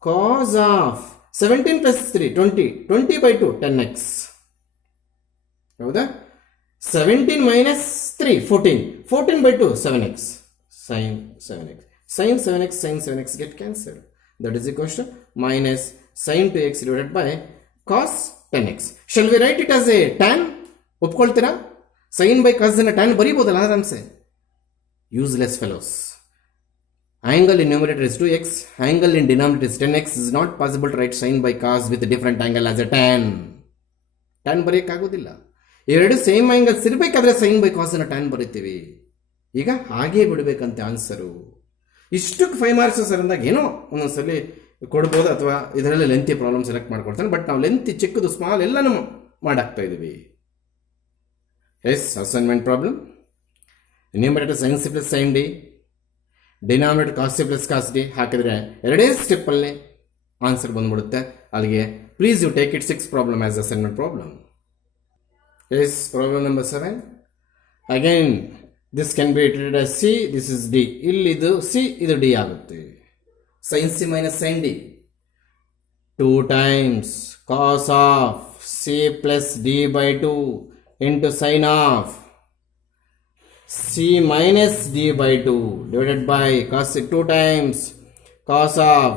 cos of 17 plus 3, 20 by 2, 10x. ಹೌದಾ? 17 minus 3, 14 by 2, 7x. Sin 7x. Sin 7x get cancelled. That is equal to minus sin 2x divided by cos 10x. Shall we write it as a tan? ಒಪ್ಕೊಳ್ತೀರಾ? sin by cos ಅನ್ನು tan ಬರೀಬೋದಲ್ಲ ಆರಾಮ್ಸೆ. Useless fellows. Angle in numerator is 2x, angle in denominator is 10x. Is not possible to write sin by cos with a different angle as a tan. Tan ಬರೆಯಕ್ಕಾಗೋದಿಲ್ಲ. ಎರಡು same angles ಇರಬೇಕಾದ್ರೆ sin by cos ಅನ್ನು tan ಬರೀತೀವಿ. ಈಗ ಹಾಗೇ ಬಿಡಬೇಕಂತೆ answer. ಇಷ್ಟಕ್ಕೆ 5 marks sir ಅಂದಾಗ ಏನೋ ಒಂದೊಂದ್ಸಲಿ ಕೊಡ್ಬೋದು, ಅಥವಾ ಇದರಲ್ಲಿ ಲೆಂತಿ ಪ್ರಾಬ್ಲಮ್ ಸೆಲೆಕ್ಟ್ ಮಾಡ್ಕೊಡ್ತಾನೆ. ಬಟ್ ನಾವು ಲೆಂತಿ ಚಿಕ್ಕದು ಸ್ಮಾಲ್ ಎಲ್ಲನೂ ಮಾಡಾಕ್ತಾ ಇದ್ದೀವಿ. Yes, assignment problem. Numerator sine C plus sine D, denominator cos C plus cos D ಹಾಕಿದ್ರೆ ಎರಡೇ ಸ್ಟೆಪ್ಪಲ್ಲಿ ಆನ್ಸರ್ ಬಂದ್ಬಿಡುತ್ತೆ. ಅಲ್ಲಿಗೆ please you take it 6 problem as assignment problem. Yes, problem number 7. Again this can be treated as C, this is D. ಇಲ್ಲಿ ಇದು C, ಇದು D ಆಗುತ್ತೆ. sin C minus sin D 2 times cos of C plus D by 2 into sin of C minus D by 2 divided by cos 2 times cos of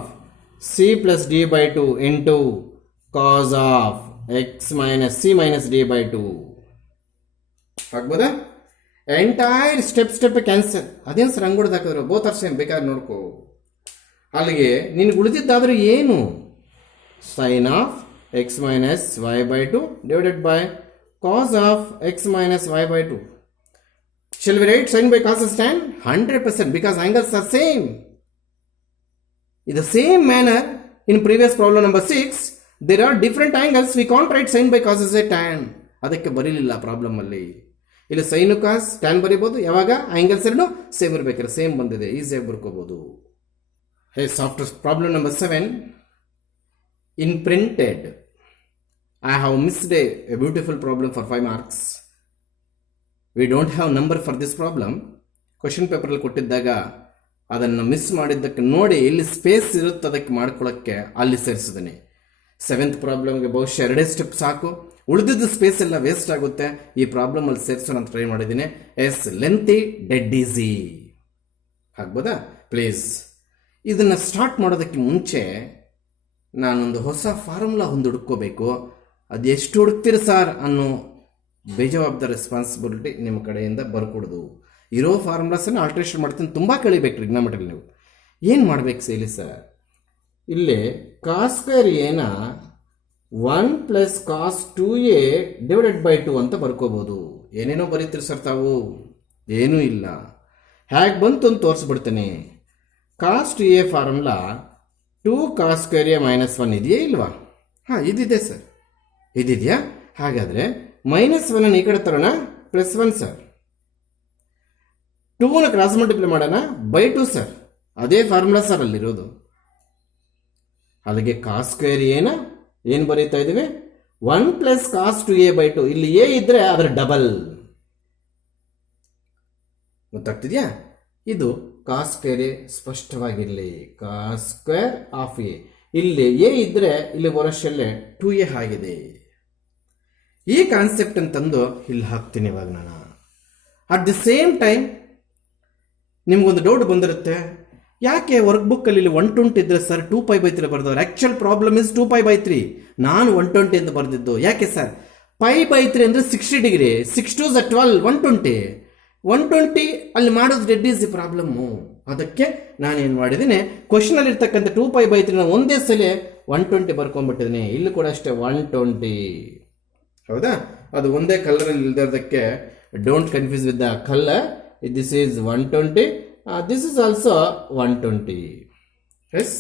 C plus D by 2 into cos of X minus C minus D by 2. ಆಗ್ಬೋದಾ? Entire step cancel. ಅದೇನು sir ಹಂಗೆ ಹಾಕಿದ್ರು, both are same, ಬೇಕಾದ್ರೆ ನೋಡ್ಕೋ. ಅಲ್ಲಿಗೆ ನಿನಗೆ ಉಳಿದಿದ್ದಾದರೂ ಏನು? Sine of x minus y by 2 divided by cos of x minus y by 2. Shall we write sine by cos as tan? 100%, because angles are same. In the same manner, in previous problem number 6, there are different angles. We can't write sin by cos as a tan. ಅದಕ್ಕೆ ಬರೀಲಿಲ್ಲ problem ಅಲ್ಲಿ. ಇಲ್ಲಿ sign ಕಾಸ್ tan ಬರೀಬಹುದು. ಯಾವಾಗ angles ಎರಡು same ಇರಬೇಕಾದ್ರೆ same ಬಂದಿದೆ, ಈಸಿಯಾಗಿ ಬರ್ಕೋಬಹುದು. Yes, after problem number 7, in printed I have missed a beautiful problem for 5 marks. We don't have number for this problem. Question ಪೇಪರಲ್ಲಿ ಕೊಟ್ಟಿದ್ದಾಗ ಅದನ್ನು ಮಿಸ್ ಮಾಡಿದ್ದಕ್ಕೆ ನೋಡಿ ಎಲ್ಲಿ ಸ್ಪೇಸ್ ಇರುತ್ತೆ ಅದಕ್ಕೆ ಮಾಡ್ಕೊಳ್ಳೋಕ್ಕೆ ಅಲ್ಲಿ ಸೇರಿಸಿದ್ದೀನಿ. 7th ಪ್ರಾಬ್ಲಮ್ಗೆ ಬಹುಶಃ 2 ಸ್ಟೆಪ್ ಸಾಕು, ಉಳಿದಿದ್ದು ಸ್ಪೇಸ್ ಎಲ್ಲ ವೇಸ್ಟ್ ಆಗುತ್ತೆ. ಈ ಪ್ರಾಬ್ಲಮ್ ಅಲ್ಲಿ ಸೇರಿಸೋಣ ಅಂತ ಟ್ರೈ ಮಾಡಿದ್ದೀನಿ. ಎಸ್, ಲೆಂತಿ ಡೆಡ್ ಈಸಿ ಆಗ್ಬೋದಾ? ಪ್ಲೀಸ್ ಇದನ್ನು ಸ್ಟಾರ್ಟ್ ಮಾಡೋದಕ್ಕೆ ಮುಂಚೆ ನಾನೊಂದು ಹೊಸ ಫಾರ್ಮುಲಾ ಒಂದು ಹುಡುಕೋಬೇಕು, ಅದು ಎಷ್ಟು ಹುಡುಕ್ತೀರಿ ಸರ್ ಅನ್ನೋ ಬೇಜವಾಬ್ದಾರಿ ರೆಸ್ಪಾನ್ಸಿಬಿಲಿಟಿ ನಿಮ್ಮ ಕಡೆಯಿಂದ ಬರ್ಕೊಡೋದು. ಇರೋ ಫಾರ್ಮುಲಾಸನ್ನು ಆಲ್ಟ್ರೇಷನ್ ಮಾಡ್ತೀನಿ, ತುಂಬ ಕಳಿಬೇಕು ಟ್ರಿಗ್ನೋಮೆಟ್ರಿ ನೀವು. ಏನು ಮಾಡ್ಬೇಕು ಸೇಲಿ ಸರ್? ಇಲ್ಲಿ ಕಾಸ್ ಸ್ಕ್ವೇರ್ ಏನ 1 plus cos 2a divided by 2 ಅಂತ ಬರ್ಕೋಬೋದು. ಏನೇನೋ ಬರೀತೀರಿ ಸರ್ ತಾವು, ಏನೂ ಇಲ್ಲ. ಹೇಗೆ ಬಂತು ಅಂತ ತೋರಿಸ್ಬಿಡ್ತೇನೆ. Cos 2a formula 2 cos square a minus 1 ಇದೆಯೇ ಇಲ್ವಾ? ಹಾಂ, ಇದಿದೆ ಸರ್, ಇದಿದೆಯಾ? ಹಾಗಾದರೆ -1 ಈ ಕಡೆ ತರೋಣ, +1 ಸರ್. 2ನ ಕ್ರಾಸ್ ಮಲ್ಟಿಪ್ಲೈ ಮಾಡೋಣ ಬೈ 2 ಸರ್. ಅದೇ ಫಾರ್ಮುಲಾ ಸರ್ ಅಲ್ಲಿರೋದು. ಅಲ್ಲಿಗೆ ಕಾಸ್ ಸ್ಕ್ವೇರ್ ಏನು ಬರೀತಾ ಇದ್ದೀವಿ? 1 ಪ್ಲಸ್ ಕಾಸ್ 2a ಬೈ 2. ಇಲ್ಲಿ ಎ ಇದ್ರೆ ಅದರ ಡಬಲ್. ಗೊತ್ತಾಗ್ತಿದ್ಯಾ? ಇದು ಕಾಸ್ ಸ್ಕ್ವೇರ್ ಎ ಸ್ಪಷ್ಟವಾಗಿರಲಿ. ಕಾಸ್ ಸ್ಕ್ವೇರ್ ಆಫ್ ಎ, ಇಲ್ಲಿ ಎ ಇದ್ರೆ ಇಲ್ಲಿ ಬರೋಷ್ಟಲ್ಲೇ 2a ಆಗಿದೆ. ಈ ಕಾನ್ಸೆಪ್ಟ್ ಅಂತಂದು ಇಲ್ಲಿ ಹಾಕ್ತೀನಿ ಇವಾಗ ನಾನು. ಅಟ್ ದಿ ಸೇಮ್ ಟೈಮ್ ನಿಮ್ಗೊಂದು ಡೌಟ್ ಬಂದಿರುತ್ತೆ, ಯಾಕೆ ವರ್ಕ್ ಬುಕ್ಕಲ್ಲಿ ಇಲ್ಲಿ 120 ಇದ್ರೆ ಸರ್ 2π/3 ಬರೆದವ್ರು? Actual problem is 2π/3. ನಾನು 120 ಅಂತ ಬರೆದಿದ್ದು. ಯಾಕೆ ಸರ್? π/3 ಅಂದರೆ 60 ಡಿಗ್ರಿ, 6 2 12, 120 ಅಲ್ಲಿ ಮಾಡೋದು ಡೆಡ್ ಈಸ್ ದಿ ಪ್ರಾಬ್ಲಮ್ಮು. ಅದಕ್ಕೆ ನಾನೇನು ಮಾಡಿದ್ದೀನಿ, ಕ್ವಶನಲ್ಲಿ ಇರ್ತಕ್ಕಂಥ 2π/3 ಒಂದೇ ಸಲ 120 ಬರ್ಕೊಂಡ್ಬಿಟ್ಟಿದ್ದೀನಿ. ಇಲ್ಲಿ ಕೂಡ ಅಷ್ಟೇ 120. ಹೌದಾ? ಅದು ಒಂದೇ ಕಲರಲ್ಲಿ ಇಲ್ದಿರೋದಕ್ಕೆ don't confuse with the colour. This is 120. This is also 120. Yes.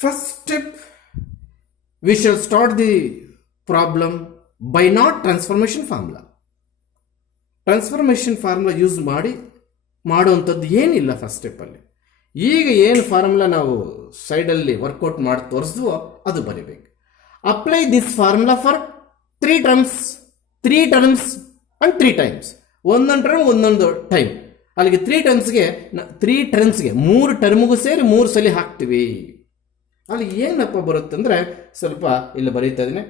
First step, we shall start the problem by not transformation formula. Transformation formula use ಮಾಡುವಂಥದ್ದು ಏನಿಲ್ಲ ಫಸ್ಟ್ ಸ್ಟೆಪ್ಪಲ್ಲಿ. ಈಗ ಏನು ಫಾರ್ಮುಲಾ ನಾವು ಸೈಡಲ್ಲಿ ವರ್ಕೌಟ್ ಮಾಡಿ ತೋರಿಸಿದ್ವೋ ಅದು ಬರೀಬೇಕು. Apply this formula for 3 terms and 3 times. ಒಂದೊಂದು ಟರ್ಮ್ ಒಂದೊಂದು ಟೈಮ್. ಅಲ್ಲಿಗೆ 3 ಟರ್ಮ್ಸ್ಗೆ 3 ಟರ್ಮ್ಗೂ ಸೇರಿ 3 ಸಲ ಹಾಕ್ತೀವಿ. ಅಲ್ಲಿ ಏನಪ್ಪ ಬರುತ್ತಂದರೆ, ಸ್ವಲ್ಪ ಇಲ್ಲಿ ಬರೀತಾ ಇದ್ದೀನಿ,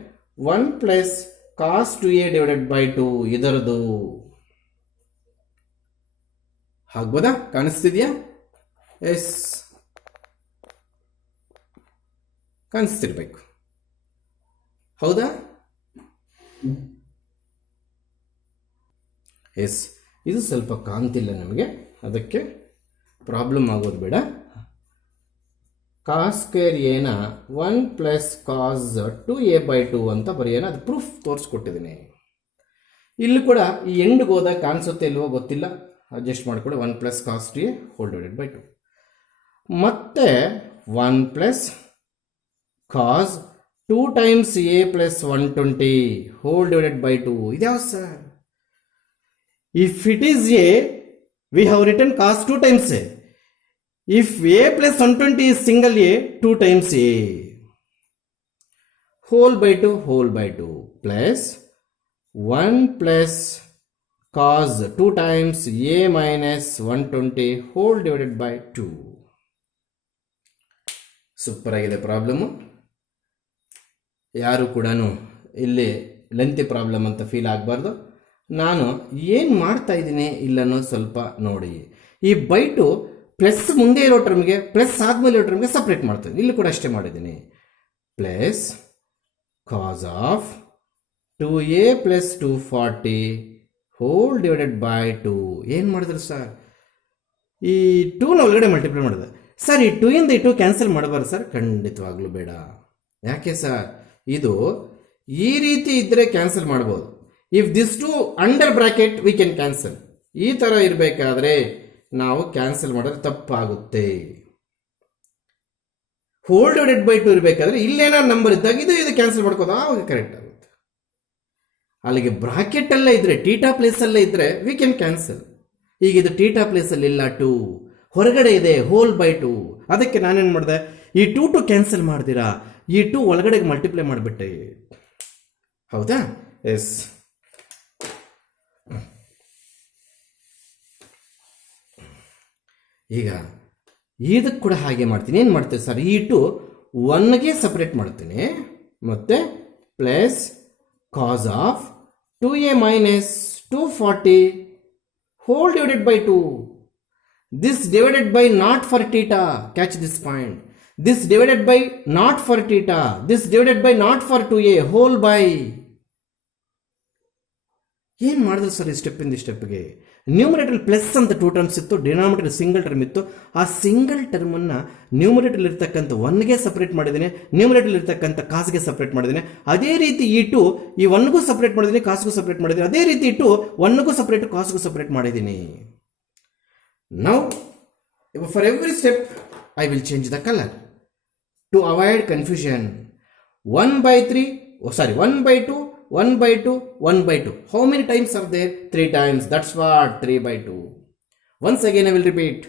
1 plus cos 2a divided by 2 ಇದರದು. ಆಗ್ಬೋದಾ? ಕಾಣಿಸ್ತಿದ್ಯಾ? ಎಸ್, ಕಾಣಿಸ್ತಿರ್ಬೇಕು. ಹೌದಾ? ಎಸ್, ಇದು ಸ್ವಲ್ಪ ಕಾಣ್ತಿಲ್ಲ ನಮಗೆ, ಅದಕ್ಕೆ ಪ್ರಾಬ್ಲಮ್ ಆಗೋದು ಬೇಡ. ಕಾಸ್ ಸ್ಕ್ವೇರ್ ಏನ 1 ಪ್ಲಸ್ ಕಾಸ್ 2a/2 ಅಂತ ಬರೆಯೋಣ. ಅದು ಪ್ರೂಫ್ ತೋರಿಸ್ಕೊಟ್ಟಿದ್ದೀನಿ. ಇಲ್ಲಿ ಕೂಡ ಈ ಎಂಡ್ಗೆ ಹೋದಾಗ ಕಾಣಿಸುತ್ತೆ ಇಲ್ವೋ ಗೊತ್ತಿಲ್ಲ, ಅಡ್ಜಸ್ಟ್ ಮಾಡಿಕೊಡಿ. 1 plus cos 2a whole divided by 2. ಮತ್ತೆ 1 plus cos 2 times a plus 120 whole divided by 2. ಇದ್ಯಾವ sir? If it is a, we have written cos 2 times a. If a plus 120 is single a, 2 times a. Whole by 2 plus 1 plus cos 2 times a minus 120 whole divided by 2. Super ಆಗಿದೆ problem. ಯಾರು ಕೂಡ ಇಲ್ಲಿ lengthy problem ಅಂತ feel ಆಗಬಾರ್ದು. ನಾನು ಏನು ಮಾಡ್ತಾ ಇದ್ದೀನಿ ಇಲ್ಲ ಅನ್ನೋದು ಸ್ವಲ್ಪ ನೋಡಿ. ಈ ಬೈ 2 ಪ್ಲಸ್ ಮುಂದೆ ಇರೋ ಟರ್ಮ್ಗೆ ಪ್ಲಸ್ ಆದಮೇಲೆ ಇರೋ ಟರ್ಮ್ಗೆ ಸಪ್ರೇಟ್ ಮಾಡ್ತೀನಿ. ಇಲ್ಲಿ ಕೂಡ ಅಷ್ಟೇ ಮಾಡಿದ್ದೀನಿ. Plus cos of 2a plus 240 whole divided by 2. ಏನು ಮಾಡಿದ್ರು ಸರ್? ಈ 2ನ ಒಳಗಡೆ ಮಲ್ಟಿಪ್ಲೈ ಮಾಡಿದೆ ಸರ್. ಈ 2 ಇಂದ ಈ 2 ಕ್ಯಾನ್ಸಲ್ ಮಾಡಬಾರ್ದು ಸರ್? ಖಂಡಿತವಾಗ್ಲೂ ಬೇಡ. ಯಾಕೆ ಸರ್? ಇದು ಈ ರೀತಿ ಇದ್ದರೆ ಕ್ಯಾನ್ಸಲ್ ಮಾಡ್ಬೋದು. If this 2 under bracket V can cancel. ಈ ಥರ ಇರಬೇಕಾದ್ರೆ ನಾವು ಕ್ಯಾನ್ಸಲ್ ಮಾಡಿದ್ರೆ ತಪ್ಪಾಗುತ್ತೆ. ಹೋಲ್ ಡಿವೈಡೆಡ್ ಬೈ 2 ಇರಬೇಕಾದ್ರೆ ಇಲ್ಲೇನಾದ್ರು ನಂಬರ್ ಇದ್ದಾಗ ಇದು ಕ್ಯಾನ್ಸಲ್ ಮಾಡ್ಕೋದು, ಆವಾಗ ಕರೆಕ್ಟ್ ಆಗುತ್ತೆ. ಅಲ್ಲಿಗೆ ಬ್ರಾಕೆಟಲ್ಲೇ ಇದ್ರೆ, ಟೀಟಾ ಪ್ಲೇಸಲ್ಲೇ ಇದ್ರೆ ವಿ ಕ್ಯಾನ್ ಕ್ಯಾನ್ಸಲ್. ಈಗ ಇದು ಟೀಟಾ ಪ್ಲೇಸಲ್ಲಿ ಇಲ್ಲ, 2 ಹೊರಗಡೆ ಇದೆ, ಹೋಲ್ ಬೈ 2. ಅದಕ್ಕೆ ನಾನೇನು ಮಾಡಿದೆ, ಈ 2 ಕ್ಯಾನ್ಸಲ್ ಮಾಡ್ದಿರಾ ಈ 2 ಒಳಗಡೆಗೆ ಮಲ್ಟಿಪ್ಲೈ ಮಾಡಿಬಿಟ್ಟೆ. ಹೌದಾ? ಎಸ್. ಈಗ ಇದಕ್ಕೆ ಕೂಡ ಹಾಗೆ ಮಾಡ್ತೀನಿ. ಏನು ಮಾಡ್ತೀನಿ ಸರ್? ಈ 2 1ಗೆ ಸಪ್ರೇಟ್ ಮಾಡ್ತೀನಿ. ಮತ್ತು plus cos of 2a minus 240 whole divided by 2. This divided by not for theta. Catch this point. This divided by not for theta. This divided by not for 2a whole by. ಏನು ಮಾಡಿದ್ರು sir ಈ ಸ್ಟೆಪ್ಪಿಂದ ಸ್ಟೆಪ್ಗೆ? Numerator plus ಅಂತ 2 terms ಇತ್ತು, denominator single term ಇತ್ತು. ಆ single ಟರ್ಮನ್ನು numerator ಇರ್ತಕ್ಕಂಥ 1ಗೆ separate ಮಾಡಿದ್ದೀನಿ, numerator ಇರ್ತಕ್ಕಂಥ ಕಾಸ್ಗೆ ಸಪ್ರೇಟ್ ಮಾಡಿದ್ದೀನಿ. ಅದೇ ರೀತಿ ಈ 2 ಈ 1ಗೂ ಸಪ್ರೇಟ್ ಮಾಡಿದ್ದೀನಿ, ಕಾಸ್ಗೂ ಸಪ್ರೇಟ್ ಮಾಡಿದ್ದೀನಿ. ಅದೇ ರೀತಿ 2 1ಗೂ ಸಪ್ರೇಟ್, ಕಾಸ್ಗೂ ಸಪ್ರೇಟ್ ಮಾಡಿದ್ದೀನಿ. Now for every step I will change the color to avoid confusion. 1/3, 1/2, 1/2, 1/2. How many times are there? 3 times. That's what 3/2. Once again I will repeat.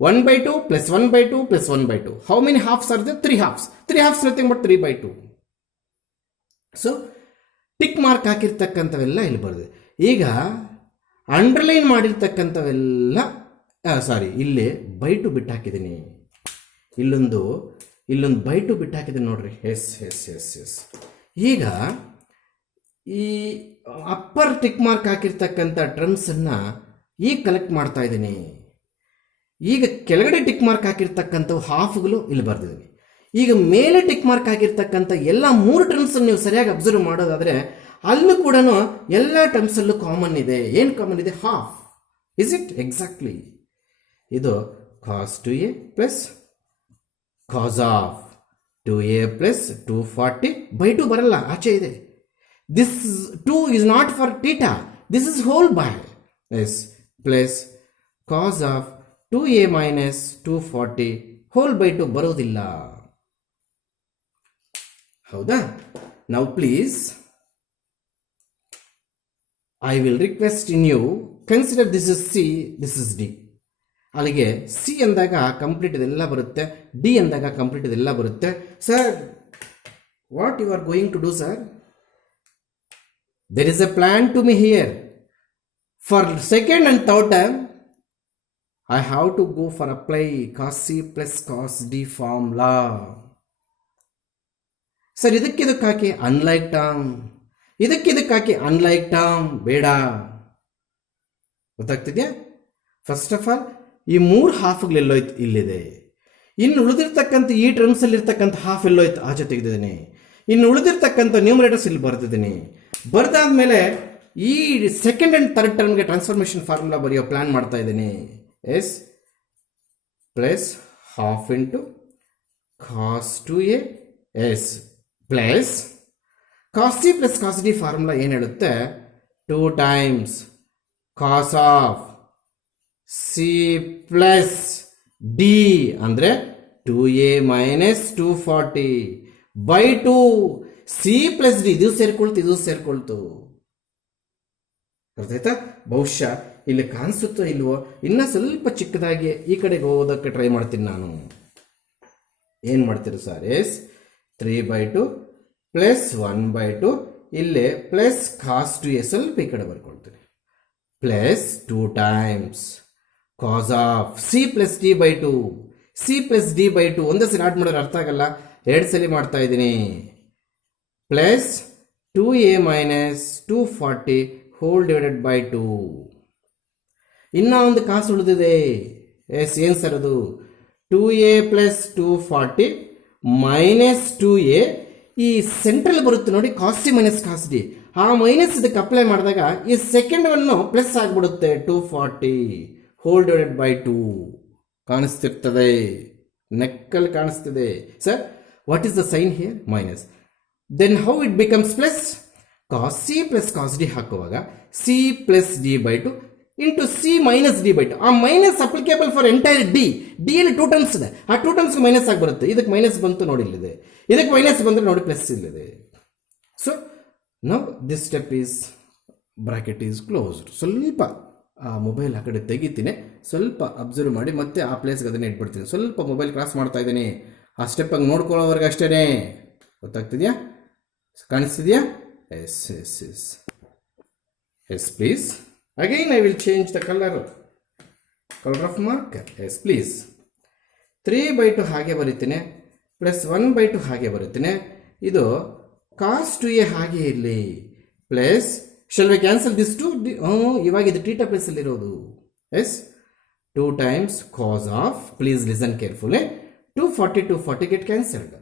1/2 plus 1/2 plus 1/2. How many halves are there? 3 halves. 3 halves nothing but 3/2. So tick mark ಹಾಕಿರ್ತಕ್ಕಂಥವೆಲ್ಲ ಇಲ್ಲಿ ಬರ್ತದೆ. ಈಗ underline ಮಾಡಿರ್ತಕ್ಕಂಥವೆಲ್ಲ ಇಲ್ಲಿ by two ಬಿಟ್ಟು ಹಾಕಿದ್ದೀನಿ. ಇಲ್ಲೊಂದು by two ಬಿಟ್ಟು ಹಾಕಿದ್ದೀನಿ ನೋಡ್ರಿ. ಎಸ್. ಈಗ ಈ ಅಪ್ಪರ್ ಟಿಕ್ ಮಾರ್ಕ್ ಹಾಕಿರ್ತಕ್ಕಂಥ ಟರ್ಮ್ಸನ್ನು ಈಗ ಕಲೆಕ್ಟ್ ಮಾಡ್ತಾ ಇದ್ದೀನಿ. ಈಗ ಕೆಳಗಡೆ ಟಿಕ್ ಮಾರ್ಕ್ ಹಾಕಿರ್ತಕ್ಕಂಥವು ಹಾಫ್ಗಳು ಇಲ್ಲಿ ಬರ್ದಿದ್ದೀನಿ. ಈಗ ಮೇಲೆ ಟಿಕ್ ಮಾರ್ಕ್ ಹಾಕಿರ್ತಕ್ಕಂಥ ಎಲ್ಲ 3 ಟರ್ಮ್ಸನ್ನು ನೀವು ಸರಿಯಾಗಿ ಅಬ್ಸರ್ವ್ ಮಾಡೋದಾದರೆ ಅಲ್ಲೂ ಕೂಡ ಎಲ್ಲ ಟರ್ಮ್ಸಲ್ಲೂ ಕಾಮನ್ ಇದೆ. ಏನು ಕಾಮನ್ ಇದೆ? ಹಾಫ್. Is it? ಎಕ್ಸಾಕ್ಟ್ಲಿ. ಇದು cos 2a plus cos of 2a plus 240/2 ಬರಲ್ಲ, ಆಚೆ ಇದೆ. This 2 is not for theta, this is whole by. Yes, plus cos of 2a minus 240 whole by 2 ಬರೋದಿಲ್ಲ. ಹೌದಾ? Now please, I will request in you, consider this is C, this is D. ಅಲ್ಲಿಗೆ C ಅಂದಾಗ complete ಇದೆಲ್ಲ ಬರುತ್ತೆ, D ಅಂದಾಗ complete ಇದೆಲ್ಲ ಬರುತ್ತೆ. Sir, what you are going to do sir? There is a plan to me here. For second and third term I have to go for apply cos C plus cos D formula. Sir, ಇದಕ್ಕೆ ಹಾಕಿ unlike term, ಇದಕ್ಕೆ ಹಾಕಿ unlike term ಬೇಡ. ಗೊತ್ತಾಗ್ತಿದ್ಯಾ? First of all ಈ 3 ಹಾಫ್ಗಳು ಎಲ್ಲೋಯ್ತು? ಇಲ್ಲಿದೆ. ಇನ್ನು ಉಳಿದಿರ್ತಕ್ಕಂಥ ಈ ಟರ್ಮ್ಸಲ್ಲಿರ್ತಕ್ಕಂಥ half ಎಲ್ಲೋಯ್ತು? ಆಚೆ ತೆಗೆದಿದ್ದೀನಿ. ಇನ್ನು ಉಳಿದಿರ್ತಕ್ಕಂಥ ನ್ಯೂಮರೇಟರ್ಸ್ ಇಲ್ಲಿ ಬರ್ತಿದ್ದೀನಿ. ಬರ್ದಾದ್ಮೇಲೆ ಈ ಸೆಕೆಂಡ್ ಆ್ಯಂಡ್ ಥರ್ಡ್ ಟರ್ಮ್ಗೆ ಟ್ರಾನ್ಸ್ಫಾರ್ಮೇಷನ್ ಫಾರ್ಮುಲಾ ಬರೆಯೋ ಪ್ಲಾನ್ ಮಾಡ್ತಾ ಇದ್ದೀನಿ. Yes plus half into cos 2a yes plus cos C plus cos D formula ಏನು ಹೇಳುತ್ತೆ? 2 times cos of C plus D ಅಂದರೆ 2a minus 240/2. C plus D ಇದು ಸೇರ್ಕೊಳ್ತು. ಅರ್ಥ ಆಯ್ತಾ? ಬಹುಶಃ ಇಲ್ಲಿ ಕಾಣಿಸುತ್ತೋ ಇಲ್ವೋ, ಇನ್ನ ಸ್ವಲ್ಪ ಚಿಕ್ಕದಾಗಿ ಈ ಕಡೆಗೆ ಹೋಗೋದಕ್ಕೆ ಟ್ರೈ ಮಾಡ್ತೀನಿ ನಾನು. ಏನು ಮಾಡ್ತೀರಿ ಸರ್? ಎಸ್ 3/2 ಪ್ಲಸ್ 1/2, ಇಲ್ಲೇ ಪ್ಲಸ್ ಕಾಸ್ 2a ಸ್ವಲ್ಪ ಈ ಕಡೆ ಬರ್ಕೊಳ್ತೀನಿ, plus 2 times cos of C plus D. C plus D ಒಂದೇ ಸಲ ಆಡ್ ಮಾಡೋದು ಅರ್ಥ ಆಗಲ್ಲ, 2 ಸಲ ಮಾಡ್ತಾ ಇದ್ದೀನಿ. Plus 2a minus 240 whole divided by 2. ಇನ್ನ ಒಂದು ಕಾಸು ಉಳಿದಿದೆ. ಎಸ್, ಏನು ಸರ್ ಅದು? 2a plus 240 minus 2a. ಈ ಸೆಂಟ್ರಲ್ ಬರುತ್ತೆ ನೋಡಿ, cos C minus cos D. ಆ ಮೈನಸ್ ಇದಕ್ಕೆ ಅಪ್ಲೈ ಮಾಡಿದಾಗ ಈ ಸೆಕೆಂಡ್ ಒನ್ನು ಪ್ಲಸ್ ಆಗಿಬಿಡುತ್ತೆ. 240 ಹೋಲ್ ಡಿವೈಡೆಡ್ ಬೈ 2 ಕಾಣಿಸ್ತಿರ್ತದೆ, ನೆಕ್ಕಲ್ಲಿ ಕಾಣಿಸ್ತಿದೆ. Sir, what is the sign here? Minus. Then how it becomes plus? Cos C plus cos D ಹಾಕುವಾಗ C plus D into C minus D. ಆ minus applicable for entire D. ಡಿಯಲ್ಲಿ 2 terms ಇದೆ, ಆ 2 ಟರ್ಮ್ಸ್ಗೆ minus ಆಗಿ ಬರುತ್ತೆ. ಇದಕ್ಕೆ minus ಬಂತು ನೋಡಿ, ಇಲ್ಲಿದೆ. ಇದಕ್ಕೆ ಮೈನಸ್ ಬಂದರೆ ನೋಡಿ ಪ್ಲಸ್ ಇಲ್ಲಿದೆ. So now this step is bracket is closed. ಸ್ವಲ್ಪ ಆ ಮೊಬೈಲ್ ಆ ಕಡೆ ತೆಗಿತೀನಿ, ಸ್ವಲ್ಪ ಅಬ್ಸರ್ವ್ ಮಾಡಿ, ಮತ್ತೆ ಆ ಪ್ಲೇಸ್ಗೆ ಅದನ್ನೇ ಇಟ್ಬಿಡ್ತೀನಿ. ಸ್ವಲ್ಪ ಮೊಬೈಲ್ ಕ್ರಾಸ್ ಮಾಡ್ತಾ ಇದ್ದೀನಿ, ಆ ಸ್ಟೆಪ್ಪಾಗಿ ನೋಡ್ಕೊಳ್ಳೋವರೆಗೆ ಅಷ್ಟೇ. ಗೊತ್ತಾಗ್ತಿದೆಯಾ? ಕಾಣಿಸ್ತಿದೆಯಾ? Yes yes yes yes please. Again I will change the colour of marker. Yes please. 3/2 ಹಾಗೆ ಬರೀತೀನಿ, ಪ್ಲಸ್ 1/2 ಹಾಗೆ ಬರೀತೀನಿ. ಇದು ಕಾಸ್ 2a ಹಾಗೆ ಇರಲಿ, plus shall we cancel this 2? ಇವಾಗ ಇದು ಥೀಟಾ ಪ್ಲಸ್ ಅಲ್ಲಿ ಇರೋದು. Yes 2 times cos of, please listen carefully, 240 get cancelled.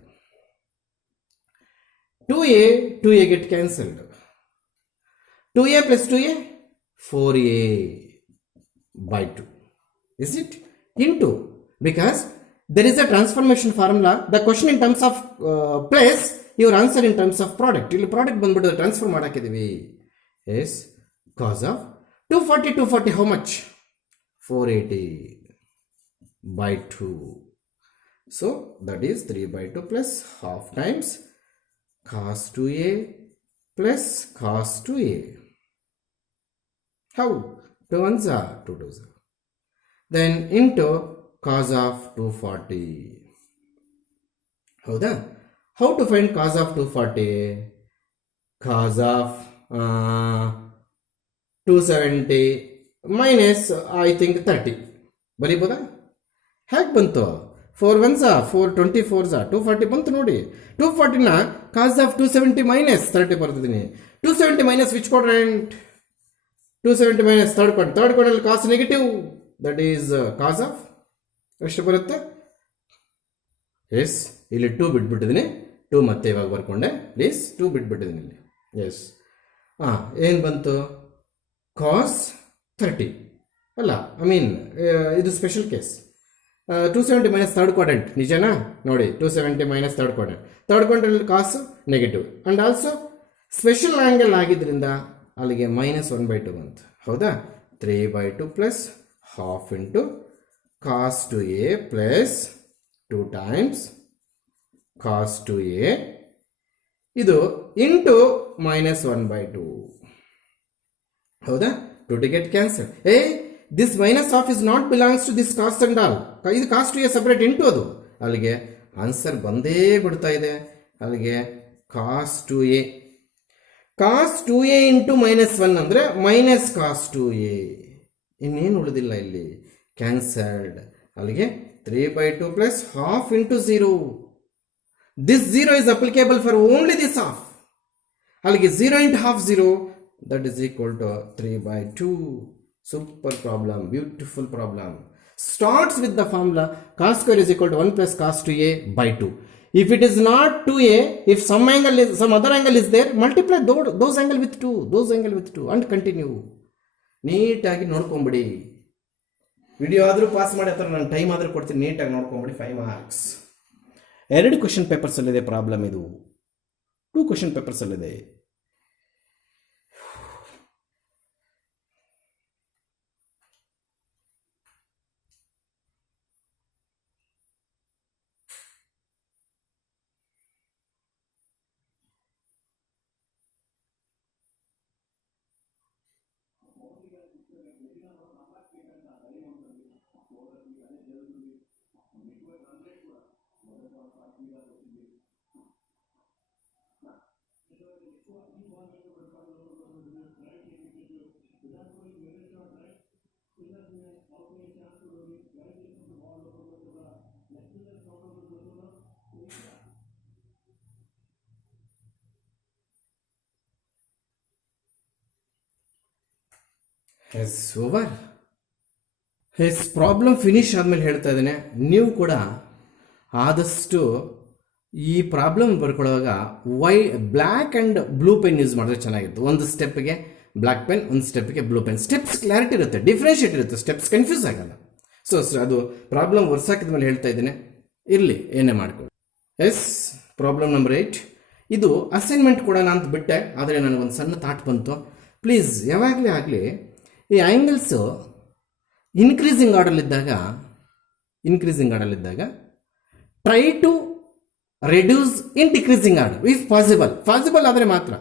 2a get cancelled. 2a plus 2a, 4a by 2. Is it? Into. Because there is a transformation formula. The question in terms of place, your answer in terms of product. ಇಲ್ಲಿ product ಬಂದ್ಬಿಟ್ಟು transfer ಮಾಡಾಕಿದೀವಿ. Yes. Cos of 240 how much? 480 by 2. So that is 3 by 2 plus half times cos 2a plus cos 2a. How? 2 ones are 2 2s. Then into cos of 240. ಹೌದಾ? How to find cos of 240? Cos of 270 minus I think 30. ಬರೀಬೋದಾ? ಹೇಗೆ ಬಂತು? 4 1s 4 24s 240 ಬಂತು ನೋಡಿ. 240ನ cos of 270 minus 30 ಬರ್ತಿದ್ದೀನಿ. 270 minus which quadrant? 270 minus third quadrant cos negative, that is cos of ಎಷ್ಟು ಬರುತ್ತೆ? S, ಇಲ್ಲಿ 2 ಬಿಟ್ಬಿಟ್ಟಿದ್ದೀನಿ. 2 ಮತ್ತೆ ಇವಾಗ ಬರ್ಕೊಂಡೆ. ಪ್ಲೀಸ್ 2 ಬಿಟ್ಬಿಟ್ಟಿದ್ದೀನಿ ಇಲ್ಲಿ. ಎಸ್, ಏನು ಬಂತು? cos 30 ಅಲ್ಲ, ಇದು special case. 270 minus third quadrant ನಿಜನಾ? ನೋಡಿ, 270 minus third quadrant cos negative and also special angle ಆಗಿದ್ರಿಂದ ಅಲ್ಲಿಗೆ -1/2 ಬಂತು. ಹೌದಾ? 3/2 plus half into cos 2a plus 2 times cos 2a ಇದು ಇಂಟು -1/2. ಹೌದಾ? 2 get cancel. This minus of is not belongs to this cost and all. ಇದು cost to a separate into ಅದು. ಅಲ್ಲಿಗೆ answer ಬಂದೇ ಬಿಡ್ತಾ ಇದೆ. ಅಲ್ಲಿಗೆ ಕಾಸ್ 2a ಇಂಟು -1 ಅಂದರೆ ಮೈನಸ್ ಕಾಸ್ 2a. ಇನ್ನೇನು ಉಳಿದಿಲ್ಲ ಇಲ್ಲಿ, ಕ್ಯಾನ್ಸಲ್ಡ್. ಅಲ್ಲಿಗೆ 3/2 plus half into 0. This 0 is applicable for only this half. ಅಲ್ಲಿಗೆ 0 into half 0, that is equal to 3/2. Super problem, beautiful problem. Starts with the formula cos square is equal to 1 plus cos 2a by 2. If it is not 2a, if some other angle is there, multiply those angle with 2, and continue. ನೀಟಾಗಿ ನೋಡ್ಕೊಂಬಿಡಿ. Video ಆದರೂ pass ಮಾಡಿ ಅಥವಾ ನಾನು time ಆದರೂ ಕೊಡ್ತೀನಿ. ನೀಟಾಗಿ ನೋಡ್ಕೊಂಬಿಡಿ. 5 marks. 2 question ಪೇಪರ್ಸಲ್ಲಿದೆ ಪ್ರಾಬ್ಲಮ್. ಇದು 2 ಕ್ವಶನ್ ಪೇಪರ್ಸಲ್ಲಿದೆ. Yes, over. Yes, problem finish ಆದಮೇಲೆ ಹೇಳ್ತಾ ಇದ್ದೇನೆ, ನೀವು ಕೂಡ ಆದಷ್ಟು ಈ ಪ್ರಾಬ್ಲಮ್ ಬರ್ಕೊಳ್ಳುವಾಗ black and blue pen use ಮಾಡಿದ್ರೆ ಚೆನ್ನಾಗಿರುತ್ತೆ. ಒಂದು ಸ್ಟೆಪ್ಗೆ ಬ್ಲ್ಯಾಕ್ ಪೆನ್, ಒಂದು ಸ್ಟೆಪ್ಗೆ ಬ್ಲೂ ಪೆನ್. ಸ್ಟೆಪ್ಸ್ ಕ್ಲಾರಿಟಿ ಇರುತ್ತೆ, ಡಿಫ್ರೆನ್ಷಿಯೇಟ್ ಇರುತ್ತೆ, ಸ್ಟೆಪ್ಸ್ ಕನ್ಫ್ಯೂಸ್ ಆಗಲ್ಲ. ಸೊ ಅದು ಪ್ರಾಬ್ಲಮ್ ವರ್ಷಾಕಿದ ಮೇಲೆ ಹೇಳ್ತಾ ಇದ್ದೇನೆ, ಇರಲಿ, ಏನೇ ಮಾಡ್ಕೊಳ್ಳಿ. Yes, problem number 8. ಇದು ಅಸೈನ್ಮೆಂಟ್ ಕೊಡೋಣ ಅಂತ ಬಿಟ್ಟೆ, ಆದರೆ ನನಗೊಂದು ಸಣ್ಣ ಥಾಟ್ ಬಂತು. ಪ್ಲೀಸ್ ಯಾವಾಗಲೇ ಆಗಲಿ ಈ ಆ್ಯಂಗಲ್ಸು ಇನ್ಕ್ರೀಸಿಂಗ್ ಆರ್ಡರ್ಲಿದ್ದಾಗ try to reduce in decreasing order if possible ಆದರೆ ಮಾತ್ರ.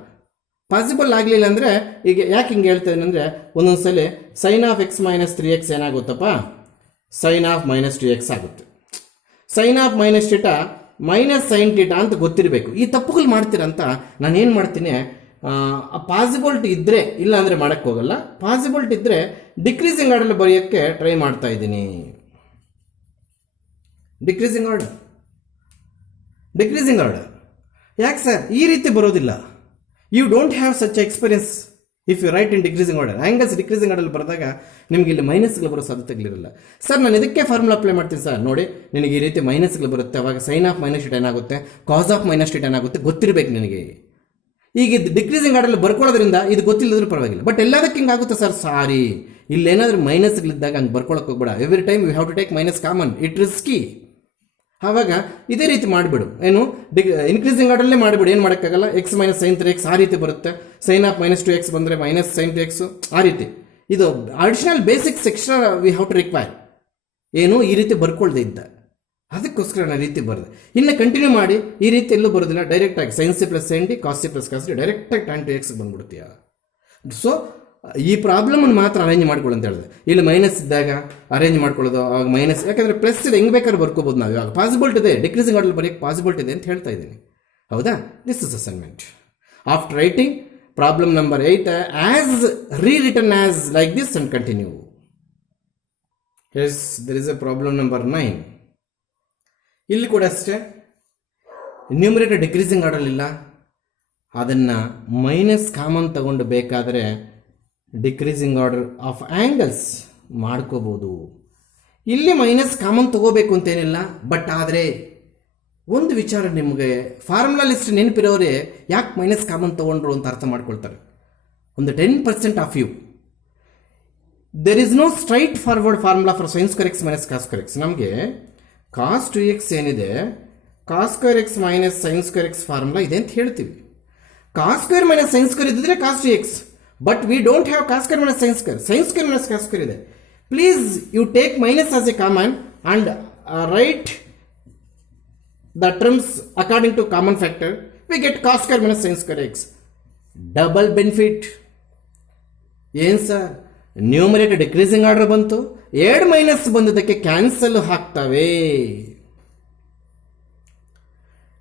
ಪಾಸಿಬಲ್ ಆಗಲಿಲ್ಲ ಅಂದರೆ, ಈಗ ಯಾಕೆ ಹಿಂಗೆ ಹೇಳ್ತಾ ಇದ್ದೀನಿ ಅಂದರೆ, ಒಂದೊಂದು ಸಲ sin of x minus 3x ಏನಾಗುತ್ತಪ್ಪ, sin of -2x ಆಗುತ್ತೆ. sin of -θ ಮೈನಸ್ sin θ ಅಂತ ಗೊತ್ತಿರಬೇಕು. ಈ ತಪ್ಪುಗಳು ಮಾಡ್ತೀರಂತ ನಾನೇನು ಮಾಡ್ತೀನಿ, ಪಾಸಿಬಿಲಿಟಿ ಇದ್ದರೆ, ಇಲ್ಲ ಅಂದರೆ ಮಾಡೋಕ್ಕೆ ಹೋಗಲ್ಲ. ಪಾಸಿಬಿಲಿಟಿ ಇದ್ದರೆ ಡಿಕ್ರೀಸಿಂಗ್ ಆರ್ಡರ್ ಬರೆಯೋಕ್ಕೆ ಟ್ರೈ ಮಾಡ್ತಾ ಇದ್ದೀನಿ. ಡಿಕ್ರೀಸಿಂಗ್ ಆರ್ಡರ್ ಯಾಕೆ ಸರ್ ಈ ರೀತಿ ಬರೋದಿಲ್ಲ? You don't have such experience if you write in decreasing order. Angles decreasing order ಬರೆದಾಗ ನಿಮಗೆ ಇಲ್ಲಿ ಮೈನಸ್ಗಳು ಬರೋ ಸಾಧ್ಯತೆಗಳಿರಲ್ಲ. ಸರ್ ನಾನು ಇದಕ್ಕೆ ಫಾರ್ಮುಲಾ ಅಪ್ಲೈ ಮಾಡ್ತೀನಿ ಸರ್, ನೋಡಿ ನಿನಗೆ ಈ ರೀತಿ ಮೈನಸ್ಗಳು ಬರುತ್ತೆ, ಅವಾಗ ಸೈನ್ ಆಫ್ ಮೈನಸ್ ಥೀಟಾ ಏನಾಗುತ್ತೆ, ಕಾಸ್ ಆಫ್ ಮೈನಸ್ ಥೀಟಾ ಏನಾಗುತ್ತೆ ಗೊತ್ತಿರಬೇಕು ನಿನಗೆ. ಈಗ ಇದು ಡಿಕ್ರೀಸಿಂಗ್ ಆರ್ಡರ್ ಬರ್ಕೊಳ್ಳೋದ್ರಿಂದ ಇದು ಗೊತ್ತಿಲ್ಲದ್ರೂ ಪರವಾಗಿಲ್ಲ. ಬಟ್ ಎಲ್ಲದಕ್ಕೆ ಹಿಂಗೆ ಆಗುತ್ತೆ ಸರ್, ಸಾರಿ ಇಲ್ಲೇನಾದ್ರೂ ಮೈನಸ್ಗಳಿದ್ದಾಗ ಹಂಗೆ ಬರ್ಕೊಳಕ್ಕೆ ಹೋಗ್ಬೇಡ. Every time you have to take minus common, it risky. ಆವಾಗ ಇದೇ ರೀತಿ ಮಾಡಿಬಿಡು, ಏನು ಇನ್ಕ್ರೀಸಿಂಗ್ ಆರ್ಡರ್ಲೇ ಮಾಡಿಬಿಡು, ಏನು ಮಾಡೋಕ್ಕಾಗಲ್ಲ. ಎಕ್ಸ್ ಮೈನಸ್ ಸೈನ್ 3x ಆ ರೀತಿ ಬರುತ್ತೆ, ಸೈನ್ ಆಫ್ ಮೈನಸ್ 2x ಬಂದರೆ ಮೈನಸ್ ಸೈನ್ 2x ಆ ರೀತಿ. ಇದು additional basics extra we have to require. ಏನು ಈ ರೀತಿ ಬರ್ಕೊಳ್ದೆ ಇದ್ದ, ಅದಕ್ಕೋಸ್ಕರ ನಾನು ರೀತಿ ಬರೆದೆ. ಇನ್ನು ಕಂಟಿನ್ಯೂ ಮಾಡಿ ಈ ರೀತಿ ಎಲ್ಲೂ ಬರೋದಿಲ್ಲ, ಡೈರೆಕ್ಟಾಗಿ sine C plus sine D cos C plus cos D ಡೈರೆಕ್ಟಾಗಿ tan 2x ಬಂದ್ಬಿಡ್ತೀಯ. ಸೊ ಈ ಪ್ರಾಬ್ಲಮನ್ನು ಮಾತ್ರ ಅರೇಂಜ್ ಮಾಡ್ಕೊಳ್ಳಿ ಅಂತ ಹೇಳಿದೆ. ಇಲ್ಲಿ ಮೈನಸ್ ಇದ್ದಾಗ ಅರೇಂಜ್ ಮಾಡ್ಕೊಳ್ಳೋದು, ಅವಾಗ ಮೈನಸ್, ಯಾಕಂದರೆ ಪ್ಲಸ್ ಇದೆ ಹೆಂಗೆ ಬೇಕಾದ್ರೆ ಬರ್ಕೋಬೋದು ನಾವು. ಇವಾಗ ಪಾಸಿಬಿಲಿಟಿ ಇದೆ, ಡಿಕ್ರೀಸಿಂಗ್ ಆರ್ಡರ್ ಬರೆಯೋಕ್ಕೆ ಪಾಸಿಬಿಲಿಟಿ ಇದೆ ಅಂತ ಹೇಳ್ತಾ ಇದ್ದೀನಿ, ಹೌದಾ? This is assignment. After writing problem number 8 as rewritten as like this and continue. Yes, there is a problem number 9. ಇಲ್ಲಿ ಕೂಡ ಅಷ್ಟೇ, ನ್ಯೂಮರೇಟರ್ ಡಿಕ್ರೀಸಿಂಗ್ ಆರ್ಡರ್ ಇಲ್ಲ, ಅದನ್ನು ಮೈನಸ್ ಕಾಮನ್ ತಗೊಂಡು ಬೇಕಾದರೆ ಡಿಕ್ರೀಸಿಂಗ್ ಆರ್ಡರ್ ಆಫ್ ಆ್ಯಂಗಲ್ಸ್ ಮಾಡ್ಕೋಬೋದು. ಇಲ್ಲಿ ಮೈನಸ್ ಕಾಮನ್ ತಗೋಬೇಕು ಅಂತೇನಿಲ್ಲ, ಬಟ್ ಆದರೆ ಒಂದು ವಿಚಾರ ನಿಮಗೆ ಫಾರ್ಮುಲಾ ಲಿಸ್ಟ್ ನೆನಪಿರೋರೇ ಯಾಕೆ ಮೈನಸ್ ಕಾಮನ್ ತೊಗೊಂಡ್ರು ಅಂತ ಅರ್ಥ ಮಾಡ್ಕೊಳ್ತಾರೆ. ಒಂದು 10% of you. There is no straight forward formula for sine square x minus cos square x. ನಮಗೆ ಕಾಸ್ 2x ಏನಿದೆ, cos square x minus sine square x formula ಇದೆ ಅಂತ ಹೇಳ್ತೀವಿ. Cos square minus sine square ಇದ್ದಿದ್ರೆ cos 2x, but we don't have cos square minus sine square. Sine square minus cos square ಇದೆ. Please you take minus as a common and write the terms according to common factor. We get cos square minus sin square x. Double benefit. ಏನು ಸರ್, numerator decreasing order ಬಂತು, 2 minus ಬಂದದಕ್ಕೆ cancel ಹಾಕ್ತವೆ.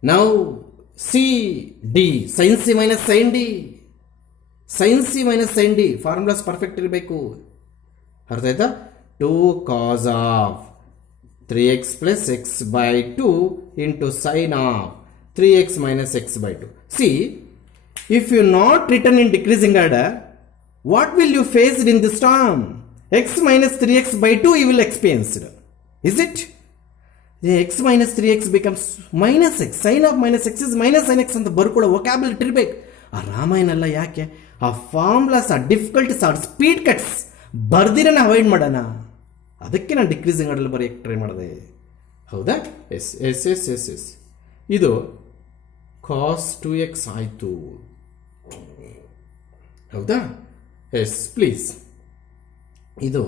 ನಾವು C D sine C minus sine D, sine C minus sine D formulas perfect ಇರಬೇಕು. ಅರ್ಥ ಆಯ್ತಾ? 2 cos of 3x plus x by 2 into sin of 3x minus x by 2. See, if you not written in decreasing order, what will you face in this term? X minus 3x by 2 you will experience. Is it? The x minus 3x becomes minus x. Sin of minus x is minus sin x ಅಂತ ಬರ್ಕೊಳ್ಳೋ vocabulary ಇರಬೇಕು. ಆ ರಾಮಾಯಣ ಅಲ್ಲ, ಯಾಕೆ ಆ formulas, ಆ difficulties, ಆ speed cuts ಬರ್ದಿರನ್ನ avoid ಮಾಡೋಣ. ಅದಕ್ಕೆ ನಾನು ಡಿಕ್ರೀಸಿಂಗ್ ಆರ್ಡರ್ ಬರೆಯೋಕ್ಕೆ ಟ್ರೈ ಮಾಡಿದೆ, ಹೌದಾ? Yes yes yes yes yes ಇದು ಕಾಸ್ 2x ಆಯಿತು, ಹೌದಾ? Yes please. ಇದು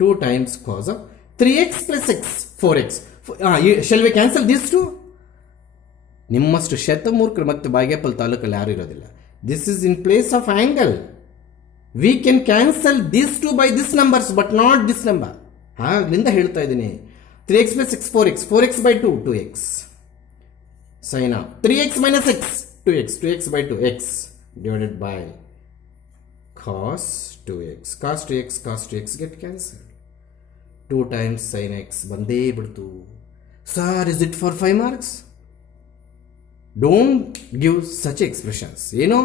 2 times cos of 3x plus x 4x. Shall we cancel this two? ನಿಮ್ಮಷ್ಟು ಶತಮೂರ್ಖರು ಮತ್ತು ಬಾಗೇಪಲ್ ತಾಲೂಕಲ್ಲಿ ಯಾರು ಇರೋದಿಲ್ಲ. This is in place of angle. We can cancel this two by this numbers but not this number. ಆಗ್ಲಿಂದ ಹೇಳ್ತಾ ಇದ್ದೀನಿ. 3x plus x 4x, 4x by 2 2x, sin of 3x minus x 2x, 2x by 2 x divided by cos 2x, cos 2x, cos 2x get cancelled. 2 times sin x ಬಂದೇ ಬಿಡ್ತು. Sir, is it for 5 marks? Don't give such expressions. ಏನೋ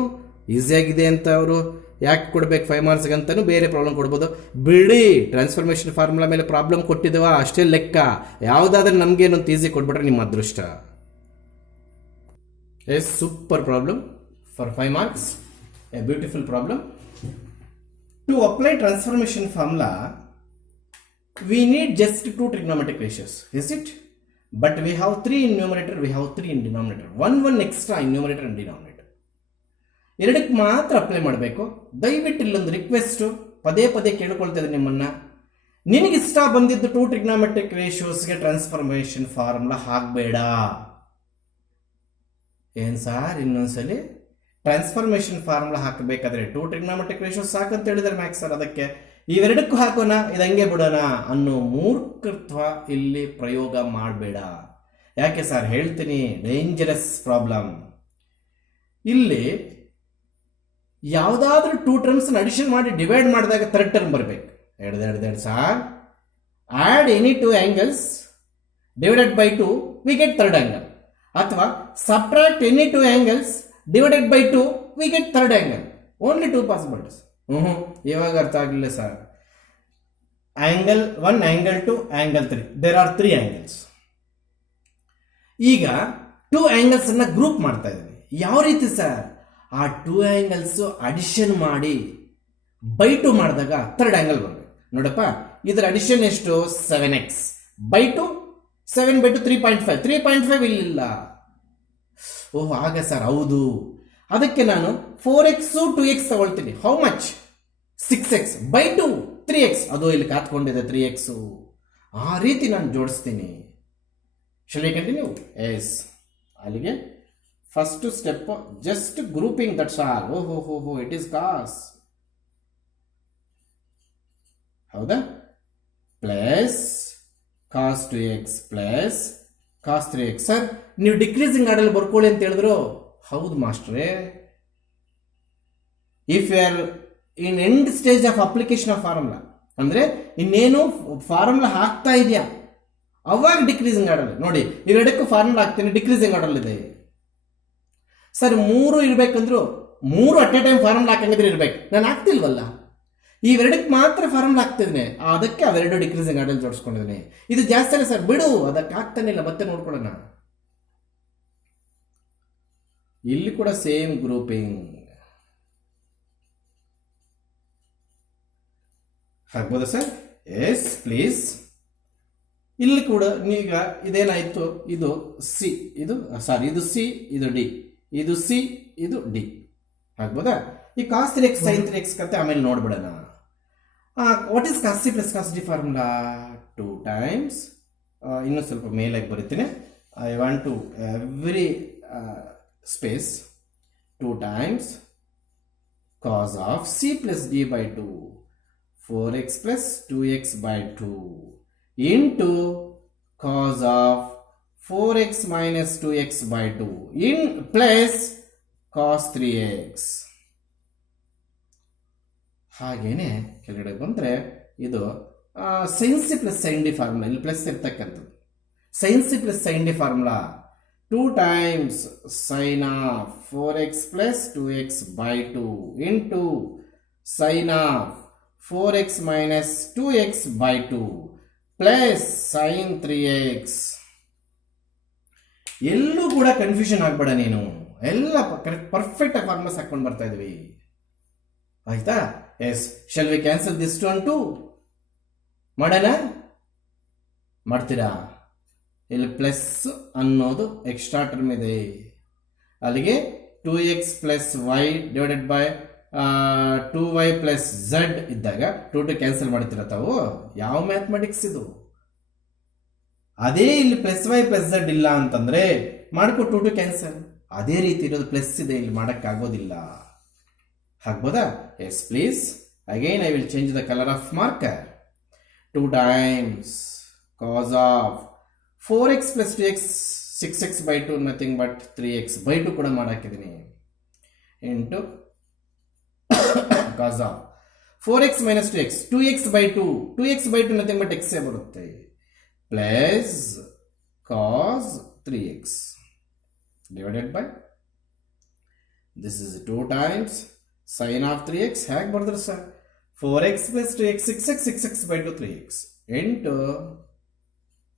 ಈಸಿಯಾಗಿದೆ ಅಂತ ಅವರು ಯಾಕೆ ಕೊಡ್ಬೇಕು 5 ಮಾರ್ಕ್ಸ್ಗೆ ಅಂತಲೂ ಬೇರೆ problem ಕೊಡ್ಬೋದು. ಬಿಡಿ, ಟ್ರಾನ್ಸ್ಫಾರ್ಮೇಷನ್ ಫಾರ್ಮುಲಾ ಮೇಲೆ ಪ್ರಾಬ್ಲಮ್ ಕೊಟ್ಟಿದ್ದೀವ ಅಷ್ಟೇ ಲೆಕ್ಕ. ಯಾವುದಾದ್ರೂ ನಮಗೆ ಏನೊಂದು ಈಸಿ ಕೊಟ್ಬಿಟ್ರೆ ನಿಮ್ಮ ಅದೃಷ್ಟ. Yes, super problem for 5 marks, a beautiful problem. To apply transformation formula we need just 2 trigonometric ratios, is it? But we have 3 in numerator, we have 3 in denominator. 1 extra in numerator and denominator. ಎರಡಕ್ಕೆ ಮಾತ್ರ apply ಮಾಡಬೇಕು. ದಯವಿಟ್ಟು ಇಲ್ಲೊಂದು request ಪದೇ ಪದೇ ಕೇಳ್ಕೊಳ್ತಾ ಇದ್ದೀನಿ ನಿಮ್ಮನ್ನ, ನಿನಗಿಷ್ಟ ಬಂದಿದ್ದು 2 ಟ್ರಿಗ್ನಾಮೆಟ್ರಿಕ್ ರೇಷಿಯೋಸ್ಗೆ ಟ್ರಾನ್ಸ್ಫಾರ್ಮೇಷನ್ ಫಾರ್ಮುಲಾ ಹಾಕಬೇಡ. ಏನು ಸಾರ್, ಇನ್ನೊಂದ್ಸಲಿ ಟ್ರಾನ್ಸ್ಫಾರ್ಮೇಷನ್ ಫಾರ್ಮುಲಾ ಹಾಕಬೇಕಾದ್ರೆ 2 ಟ್ರಿಗ್ನಾಮೆಟ್ರಿಕ್ ರೇಷಿಯೋಸ್ ಸಾಕಂತ ಹೇಳಿದ್ರೆ ಮ್ಯಾಕ್ಸ್ ಸರ್, ಅದಕ್ಕೆ ಇವೆರಡಕ್ಕೂ ಹಾಕೋಣ, ಇದಂಗೆ ಬಿಡೋಣ ಅನ್ನೋ ಮೂರ್ಖತ್ವ ಇಲ್ಲಿ ಪ್ರಯೋಗ ಮಾಡಬೇಡ. ಯಾಕೆ ಸರ್ ಹೇಳ್ತೀನಿ, ಡೇಂಜರಸ್ ಪ್ರಾಬ್ಲಮ್. ಇಲ್ಲಿ ಯಾವುದಾದ್ರೂ 2 ಟರ್ಮ್ಸ್ ಅಡಿಷನ್ ಮಾಡಿ ಡಿವೈಡ್ ಮಾಡಿದಾಗ ಥರ್ಡ್ ಟರ್ಮ್ ಬರಬೇಕು. ಎರಡು sir, add any 2 angles divided by 2 we get third angle, ಅಥವಾ subtract any 2 angles divided by 2 we get third angle. Only two possibilities. ಇವಾಗ ಅರ್ಥ ಆಗಲಿಲ್ಲ sir. Angle 1, angle 2, angle 3, there are 3 angles. ಈಗ 2 angles ಅನ್ನ group ಮಾಡ್ತಾ ಇದ್ದೀನಿ. ಯಾವ ರೀತಿ ಸರ್? ಆ 2 ಆಂಗಲ್ಸ್ ಅಡಿಷನ್ ಮಾಡಿ ಬೈ 2 ಮಾಡಿದಾಗ ಥರ್ಡ್ ಆಂಗಲ್ ಬರಬೇಕು. ನೋಡಪ್ಪ, ಇದರ ಅಡಿಷನ್ ಎಷ್ಟು? 7x by 2, 7 by 2 3.5. 3.5 ಇಲ್ಲಿಲ್ಲ. ಓಹ್ ಹಾಗೆ ಸರ್, ಹೌದು. ಅದಕ್ಕೆ ನಾನು 4x 2x ತಗೊಳ್ತೀನಿ. How much? 6x by 2 3x. ಅದು ಇಲ್ಲಿ ಕಾತ್ಕೊಂಡಿದೆ 3x. ಆ ರೀತಿ ನಾನು ಜೋಡಿಸ್ತೀನಿ. Shall we continue? ಎಸ್. ಅಲ್ಲಿಗೆ first step just grouping, that's all. ಓಹೋ ಇಟ್ ಈಸ್ ಕಾಸ್. ಹೌದಾ? Plus cos 2x plus cos 3x. Sir ನೀವು ಡಿಕ್ರೀಸಿಂಗ್ ಆರ್ಡರ್ ಬರ್ಕೊಳ್ಳಿ ಅಂತ ಹೇಳಿದ್ರು. ಹೌದು ಮಾಸ್ಟ್ರೇ. If you are in end stage of application of formula, ಅಂದ್ರೆ ಇನ್ನೇನು ಫಾರ್ಮುಲಾ ಹಾಕ್ತಾ ಇದೆಯಾ, ಅವಾಗ ಡಿಕ್ರೀಸಿಂಗ್ ಆರ್ಡರ್. ನೋಡಿ, ಇವೆರಡಕ್ಕೂ ಫಾರ್ಮುಲಾ ಹಾಕ್ತೀನಿ, ಡಿಕ್ರೀಸಿಂಗ್ ಆರ್ಡರ್ ಇದೆ. ಸರ್ 3 ಇರ್ಬೇಕಂದ್ರು 3 ಅಟ್ ಎ ಟೈಮ್ ಫಾರ್ಮುಲಾ ಹಾಕಂಗಿದ್ರೆ ಇರ್ಬೇಕು. ನಾನು ಹಾಕ್ತಿಲ್ವಲ್ಲ, ಇವೆರಡಕ್ಕೆ ಮಾತ್ರ ಫಾರ್ಮುಲಾ ಹಾಕ್ತಿದ್ದೀನಿ. ಅದಕ್ಕೆ ಅವೆರಡು ಡಿಕ್ರೀಸಿಂಗ್ ಆರ್ಡರ್ ಜೋಡಿಸ್ಕೊಂಡಿದ್ದೀನಿ. ಇದು ಜಾಸ್ತಿ ಅಲ್ಲ ಸರ್, ಬಿಡು, ಅದಕ್ಕೆ ಆಗ್ತಾನೆ ಇಲ್ಲ. ಮತ್ತೆ ನೋಡ್ಕೊಳ್ಳೋಣ. ಇಲ್ಲಿ ಕೂಡ ಸೇಮ್ ಗ್ರೂಪಿಂಗ್ ಆಗ್ಬೋದಾ ಸರ್? S please. ಇಲ್ಲಿ ಕೂಡ ಈಗ ಇದೇನಾಯ್ತು? ಇದು ಸಿ, ಇದು ಸಾರಿ, ಇದು ಸಿ, ಇದು ಡಿ, ಇದು ಸಿ, ಇದು ಡಿ. ಆಗ್ಬೋದಾ? ಈ ಕಾಸ್ 3x sin 3x ಕತೆ ಆಮೇಲೆ ನೋಡ್ಬಿಡೋಣ. What is cos C plus cos D formula? 2 times, ಇನ್ನೂ ಸ್ವಲ್ಪ ಮೇಲಾಗಿ ಬರೀತೀನಿ. I want to every space. 2 times cos of C plus D by 2, 4x plus 2x by 2 into cos of 4x minus 2x by 2 in plus cos 3x. ಹಾಗೇನೆ ಕೆಳಗಡೆ ಬಂದರೆ ಇದು sin c plus sin d formula. ಇಲ್ಲಿ plus ಇರ್ತಕ್ಕಂಥದ್ದು sin c plus sin d formula. 2 times sin of 4x plus 2x by 2 into sin of 4x minus 2x by 2 plus sin 3x. ಎಲ್ಲೂ ಕೂಡ confusion ಆಗ್ಬೇಡ ನೀನು. ಎಲ್ಲ perfect ಆಗಿ formulas ಹಾಕೊಂಡು ಬರ್ತಾ ಇದ್ವಿ. ಆಯ್ತಾ? Yes. Shall we cancel this 2 and 2? ಮಾಡೋಣ? ಮಾಡ್ತೀರಾ? ಇಲ್ಲಿ ಪ್ಲಸ್ ಅನ್ನೋದು ಎಕ್ಸ್ಟ್ರಾ ಟರ್ಮ್ ಇದೆ. ಅಲ್ಲಿಗೆ 2x plus y divided by 2y plus z ಇದ್ದಾಗ 2 ಕ್ಯಾನ್ಸಲ್ ಮಾಡ್ತೀರ ತಾವು. ಯಾವ ಮ್ಯಾಥಮೆಟಿಕ್ಸ್ ಇದು? ಅದೇ ಇಲ್ಲಿ ಪ್ಲಸ್ ವೈ ಪ್ಲಸ್ ಝಡ್ ಇಲ್ಲ ಅಂತಂದ್ರೆ ಮಾಡ್ಕೊ 2 ಕ್ಯಾನ್ಸಲ್. ಅದೇ ರೀತಿ ಇರೋದು ಪ್ಲಸ್ ಇದೆ, ಇಲ್ಲಿ ಮಾಡೋಕ್ಕಾಗೋದಿಲ್ಲ. ಆಗ್ಬೋದಾ? Yes please. Again I will change the colour of marker. 2 times cos of 4x plus 2x 6x by 2 nothing but 3x by 2 ಕೂಡ ಮಾಡಾಕಿದ್ದೀನಿ. Into cos of 4x minus 2x 2x by 2 2x by 2 nothing but x ಬರುತ್ತೆ plus cos 3x divided by this is 2 times sin of 3x. ಹೇಗೆ ಬರೆದ್ರು sir? 4x plus 2x 6x by 2 3x into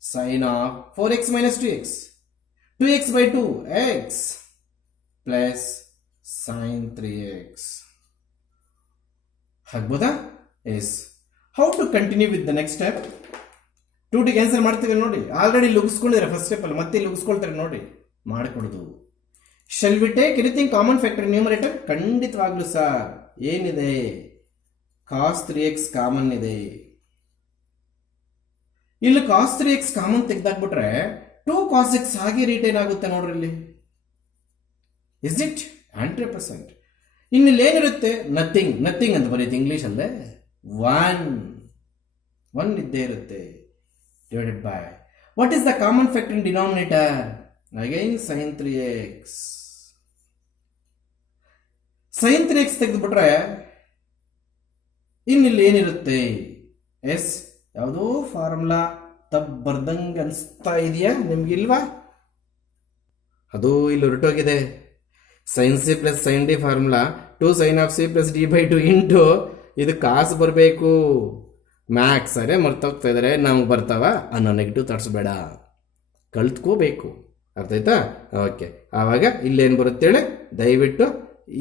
sin of 4x minus 2x 2x by 2 x plus sin 3x. ಆಗ್ಬೋದಾ? Yes. How to continue with the next step? 2 cancel ಮಾಡ್ತೀವಿ ನೋಡಿ. Already ಇಲ್ಲಿ ಉಗಿಸ್ಕೊಂಡಿದ್ರೆ first step ಅಲ್ಲಿ, ಮತ್ತೆ ಇಲ್ಲಿ ಉಗಿಸ್ಕೊಳ್ತಾರೆ ನೋಡಿ. ಮಾಡಿಕೊಡೋದು. Shall we take anything common factor numerator? ಖಂಡಿತವಾಗ್ಲೂ ಸರ್. ಏನಿದೆ? ಕಾಸ್ 3x ಕಾಮನ್ ಇದೆ. ಇಲ್ಲಿ ಕಾಸ್ 3x ಕಾಮನ್ ತೆಗೆದಾಕ್ಬಿಟ್ರೆ 2 cos x ಹಾಗೆ ರಿಟೈನ್ ಆಗುತ್ತೆ ನೋಡ್ರಿ ಇಲ್ಲಿ. Is it? 100%. ಇನ್ನು ಏನಿರುತ್ತೆ? ನಥಿಂಗ್. ನಥಿಂಗ್ ಅಂತ ಬರೀತಿ ಇಂಗ್ಲಿಷ್ ಅಲ್ಲೇ. 1 ಇದ್ದೇ ಇರುತ್ತೆ. Divided by what is the common factor in denominator? Again sin 3x. sin 3x ತೆಗೆದುಬಿಟ್ರೆ ಇನ್ನಿಲ್ಲಿ ಏನಿರುತ್ತೆ? ಎಸ್. ಯಾವುದೋ ಫಾರ್ಮುಲಾ ಬರ್ದಂಗೆ ಅನಿಸ್ತಾ ಇದೆಯಾ ನಿಮ್ಗಿಲ್ವಾ? ಅದು ಇಲ್ಲಿ ಹೊರಟೋಗಿದೆ. sin c plus sin d formula 2 sin of c plus d by 2 into ಇದು ಕಾಸು ಬರಬೇಕು. ಮ್ಯಾಕ್ಸ್ ಅರೆ ಮರ್ತೋಗ್ತಾ ಇದ್ದಾರೆ, ನಮ್ಗೆ ಬರ್ತಾವ ಅನ್ನೋ ನೆಗೆಟಿವ್ ತರಿಸ್ಬೇಡ, ಕಲ್ತ್ಕೋಬೇಕು. ಅರ್ಥ ಆಯ್ತಾ? ಓಕೆ, ಆವಾಗ ಇಲ್ಲೇನು ಬರುತ್ತೆ ಹೇಳಿ, ದಯವಿಟ್ಟು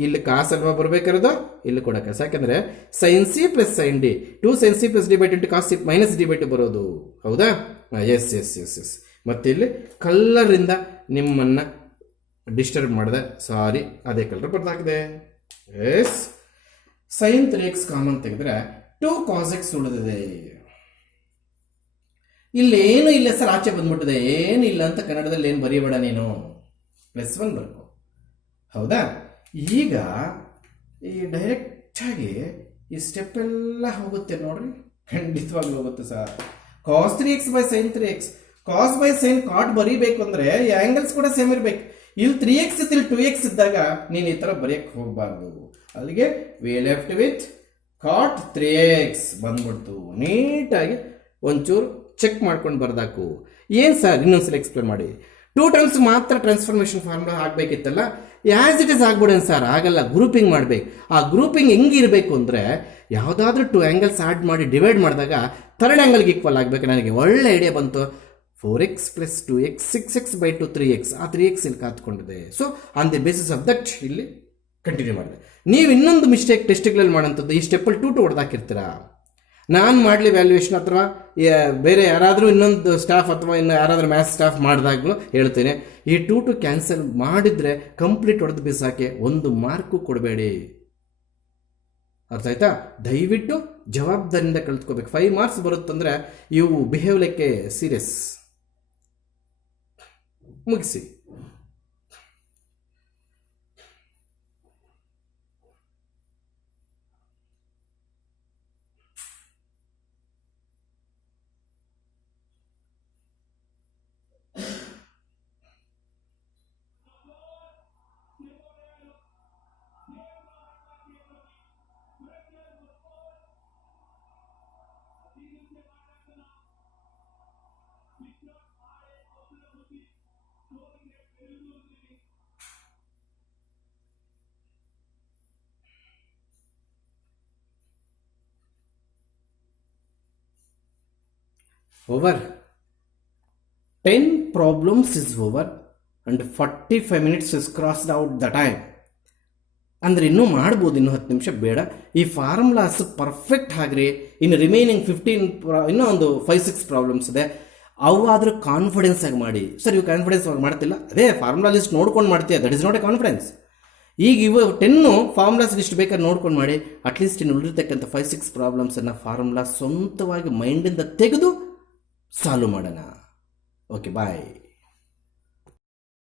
ಇಲ್ಲಿ ಕಾಸಲ್ವಾ ಬರ್ಬೇಕಾರದು, ಇಲ್ಲಿ ಕೊಡಕ್ಕೆ. ಯಾಕಂದರೆ sine C plus sine d, 2 sin c plus d by 2 cos C minus D by 2 ಬರೋದು. ಹೌದಾ? Yes yes yes yes. ಮತ್ತು ಇಲ್ಲಿ ಕಲ್ಲರಿಂದ ನಿಮ್ಮನ್ನು ಡಿಸ್ಟರ್ಬ್ ಮಾಡಿದೆ, ಸಾರಿ, ಅದೇ ಕಲರ್ ಬರ್ದಾಕಿದೆ. ಎಸ್, ಸೈನ್ 3x ಕಾಮನ್ ತೆಗೆದ್ರೆ 2 cos x ಉಳಿದಿದೆ. ಇಲ್ಲೇನು ಇಲ್ಲ ಸರ್, ಆಚೆ ಬಂದ್ಬಿಟ್ಟಿದೆ, ಏನು ಇಲ್ಲ ಅಂತ ಕನ್ನಡದಲ್ಲಿ ಏನು ಬರೀಬೇಡ ನೀನು, +1 ಬರ್ಕೋ. ಹೌದಾ? ಈಗ ಈ ಡೈರೆಕ್ಟಾಗಿ ಈ ಸ್ಟೆಪ್ ಎಲ್ಲ ಹೋಗುತ್ತೆ ನೋಡ್ರಿ, ಖಂಡಿತವಾಗ್ಲೂ ಹೋಗುತ್ತೆ sir. cos 3x by sin 3x, cos by sin cot ಬರೀಬೇಕು ಅಂದರೆ ಈ ಆ್ಯಂಗಲ್ಸ್ ಕೂಡ ಸೇಮ್ ಇರಬೇಕು. ಇಲ್ಲಿ 3x ಇಲ್ಲಿ 2x ಇದ್ದಾಗ ನೀನು ಈ ಥರ ಬರೆಯಕ್ಕೆ ಹೋಗಬಾರ್ದು. ಅಲ್ಲಿಗೆ V left with cot 3x ಬಂದ್ಬಿಡ್ತು. ನೀಟಾಗಿ ಒಂಚೂರು ಚೆಕ್ ಮಾಡ್ಕೊಂಡು ಬರ್ದಾಕು. ಏನು ಸರ್ ಇನ್ನೊಂದ್ಸಲ ಎಕ್ಸ್ಪ್ಲೇನ್ ಮಾಡಿ. 2 ಟರ್ಮ್ಸ್ ಮಾತ್ರ ಟ್ರಾನ್ಸ್ಫಾರ್ಮೇಷನ್ ಫಾರ್ಮುಲಾ ಆಗಬೇಕಿತ್ತಲ್ಲ, ಆ್ಯಸ್ ಇಟ್ ಇಸ್ ಆಗ್ಬಿಡೋಣ ಸರ್, ಆಗಲ್ಲ, ಗ್ರೂಪಿಂಗ್ ಮಾಡಬೇಕು. ಆ ಗ್ರೂಪಿಂಗ್ ಹೆಂಗಿರಬೇಕು ಅಂದರೆ ಯಾವುದಾದ್ರೂ 2 ಆ್ಯಂಗಲ್ಸ್ ಆ್ಯಡ್ ಮಾಡಿ ಡಿವೈಡ್ ಮಾಡಿದಾಗ 3rd ಆ್ಯಂಗಲ್ಗೆ ಈಕ್ವಲ್ ಆಗಬೇಕು. ನನಗೆ ಒಳ್ಳೆ ಐಡಿಯಾ ಬಂತು. 4x + 2x 6x by 2 3x, ಆ 3x ಇಲ್ಲಿ ಕಾತ್ಕೊಂಡಿದೆ. So on the basis of that ಇಲ್ಲಿ ಕಂಟಿನ್ಯೂ ಮಾಡಿದೆ. ನೀವು ಇನ್ನೊಂದು ಮಿಸ್ಟೇಕ್ ಟೆಸ್ಟ್ಗಳಲ್ಲಿ ಮಾಡೋಂಥದ್ದು, ಈ ಸ್ಟೆಪ್ಪಲ್ಲಿ 2 ಹೊಡೆದಾಕಿರ್ತೀರಾ. ನಾನು ಮಾಡಲಿ ವ್ಯಾಲ್ಯೂಯೇಷನ್ ಅಥವಾ ಬೇರೆ ಯಾರಾದರೂ ಇನ್ನೊಂದು ಸ್ಟಾಫ್ ಅಥವಾ ಇನ್ನು ಯಾರಾದರೂ ಮ್ಯಾಥ್ಸ್ ಸ್ಟಾಫ್ ಮಾಡಿದಾಗಲೂ ಹೇಳ್ತೇನೆ, ಈ 2 ಕ್ಯಾನ್ಸಲ್ ಮಾಡಿದರೆ ಕಂಪ್ಲೀಟ್ ಹೊಡೆದು ಬಿಸಾಕೆ, 1 ಮಾರ್ಕು ಕೊಡಬೇಡಿ. ಅರ್ಥ ಆಯ್ತಾ? ದಯವಿಟ್ಟು ಜವಾಬ್ದಾರಿಯಿಂದ ಕಲ್ತ್ಕೋಬೇಕು. 5 ಮಾರ್ಕ್ಸ್ ಬರುತ್ತಂದರೆ ಇವು ಬಿಹೇವ್ ಲೈಕ್ ಎ ಸೀರಿಯಸ್. ಮುಗಿಸಿ. Over. 10 problems is over and 45 minutes is crossed out the time. ಅಂದರೆ ಇನ್ನೂ ಮಾಡ್ಬೋದು, ಇನ್ನೂ 10 ನಿಮಿಷ ಬೇಡ. ಈ ಫಾರ್ಮುಲಾಸ್ ಪರ್ಫೆಕ್ಟ್ ಆಗ್ರಿ. ಇನ್ನು ರಿಮೈನಿಂಗ್ 15 ಇನ್ನೂ ಒಂದು 5-6 ಪ್ರಾಬ್ಲಮ್ಸ್ ಇದೆ, ಅವಾದರೂ ಕಾನ್ಫಿಡೆನ್ಸ್ ಆಗಿ ಮಾಡಿ. ಸರ್ ಇವು ಕಾನ್ಫಿಡೆನ್ಸ್ ಆಗಿ ಮಾಡ್ತಿಲ್ಲ, ಅದೇ ಫಾರ್ಮುಲಾ ಲಿಸ್ಟ್ ನೋಡ್ಕೊಂಡು ಮಾಡ್ತೀಯ, that is not A confidence. ಈಗ ಇವು 10 ಫಾರ್ಮುಲಾಸ್ ಲಿಸ್ಟ್ ಬೇಕಾದ್ರೆ ನೋಡ್ಕೊಂಡು ಮಾಡಿ. ಅಟ್ಲೀಸ್ಟ್ ಇನ್ನು ಉಳಿದಿರ್ತಕ್ಕಂಥ 5-6 ಪ್ರಾಬ್ಲಮ್ಸನ್ನು ಫಾರ್ಮುಲಾ ಸ್ವಂತವಾಗಿ ಮೈಂಡಿಂದ ತೆಗೆದು ಸಾಲ್ವ್ ಮಾಡೋಣ. ಓಕೆ, ಬಾಯ್.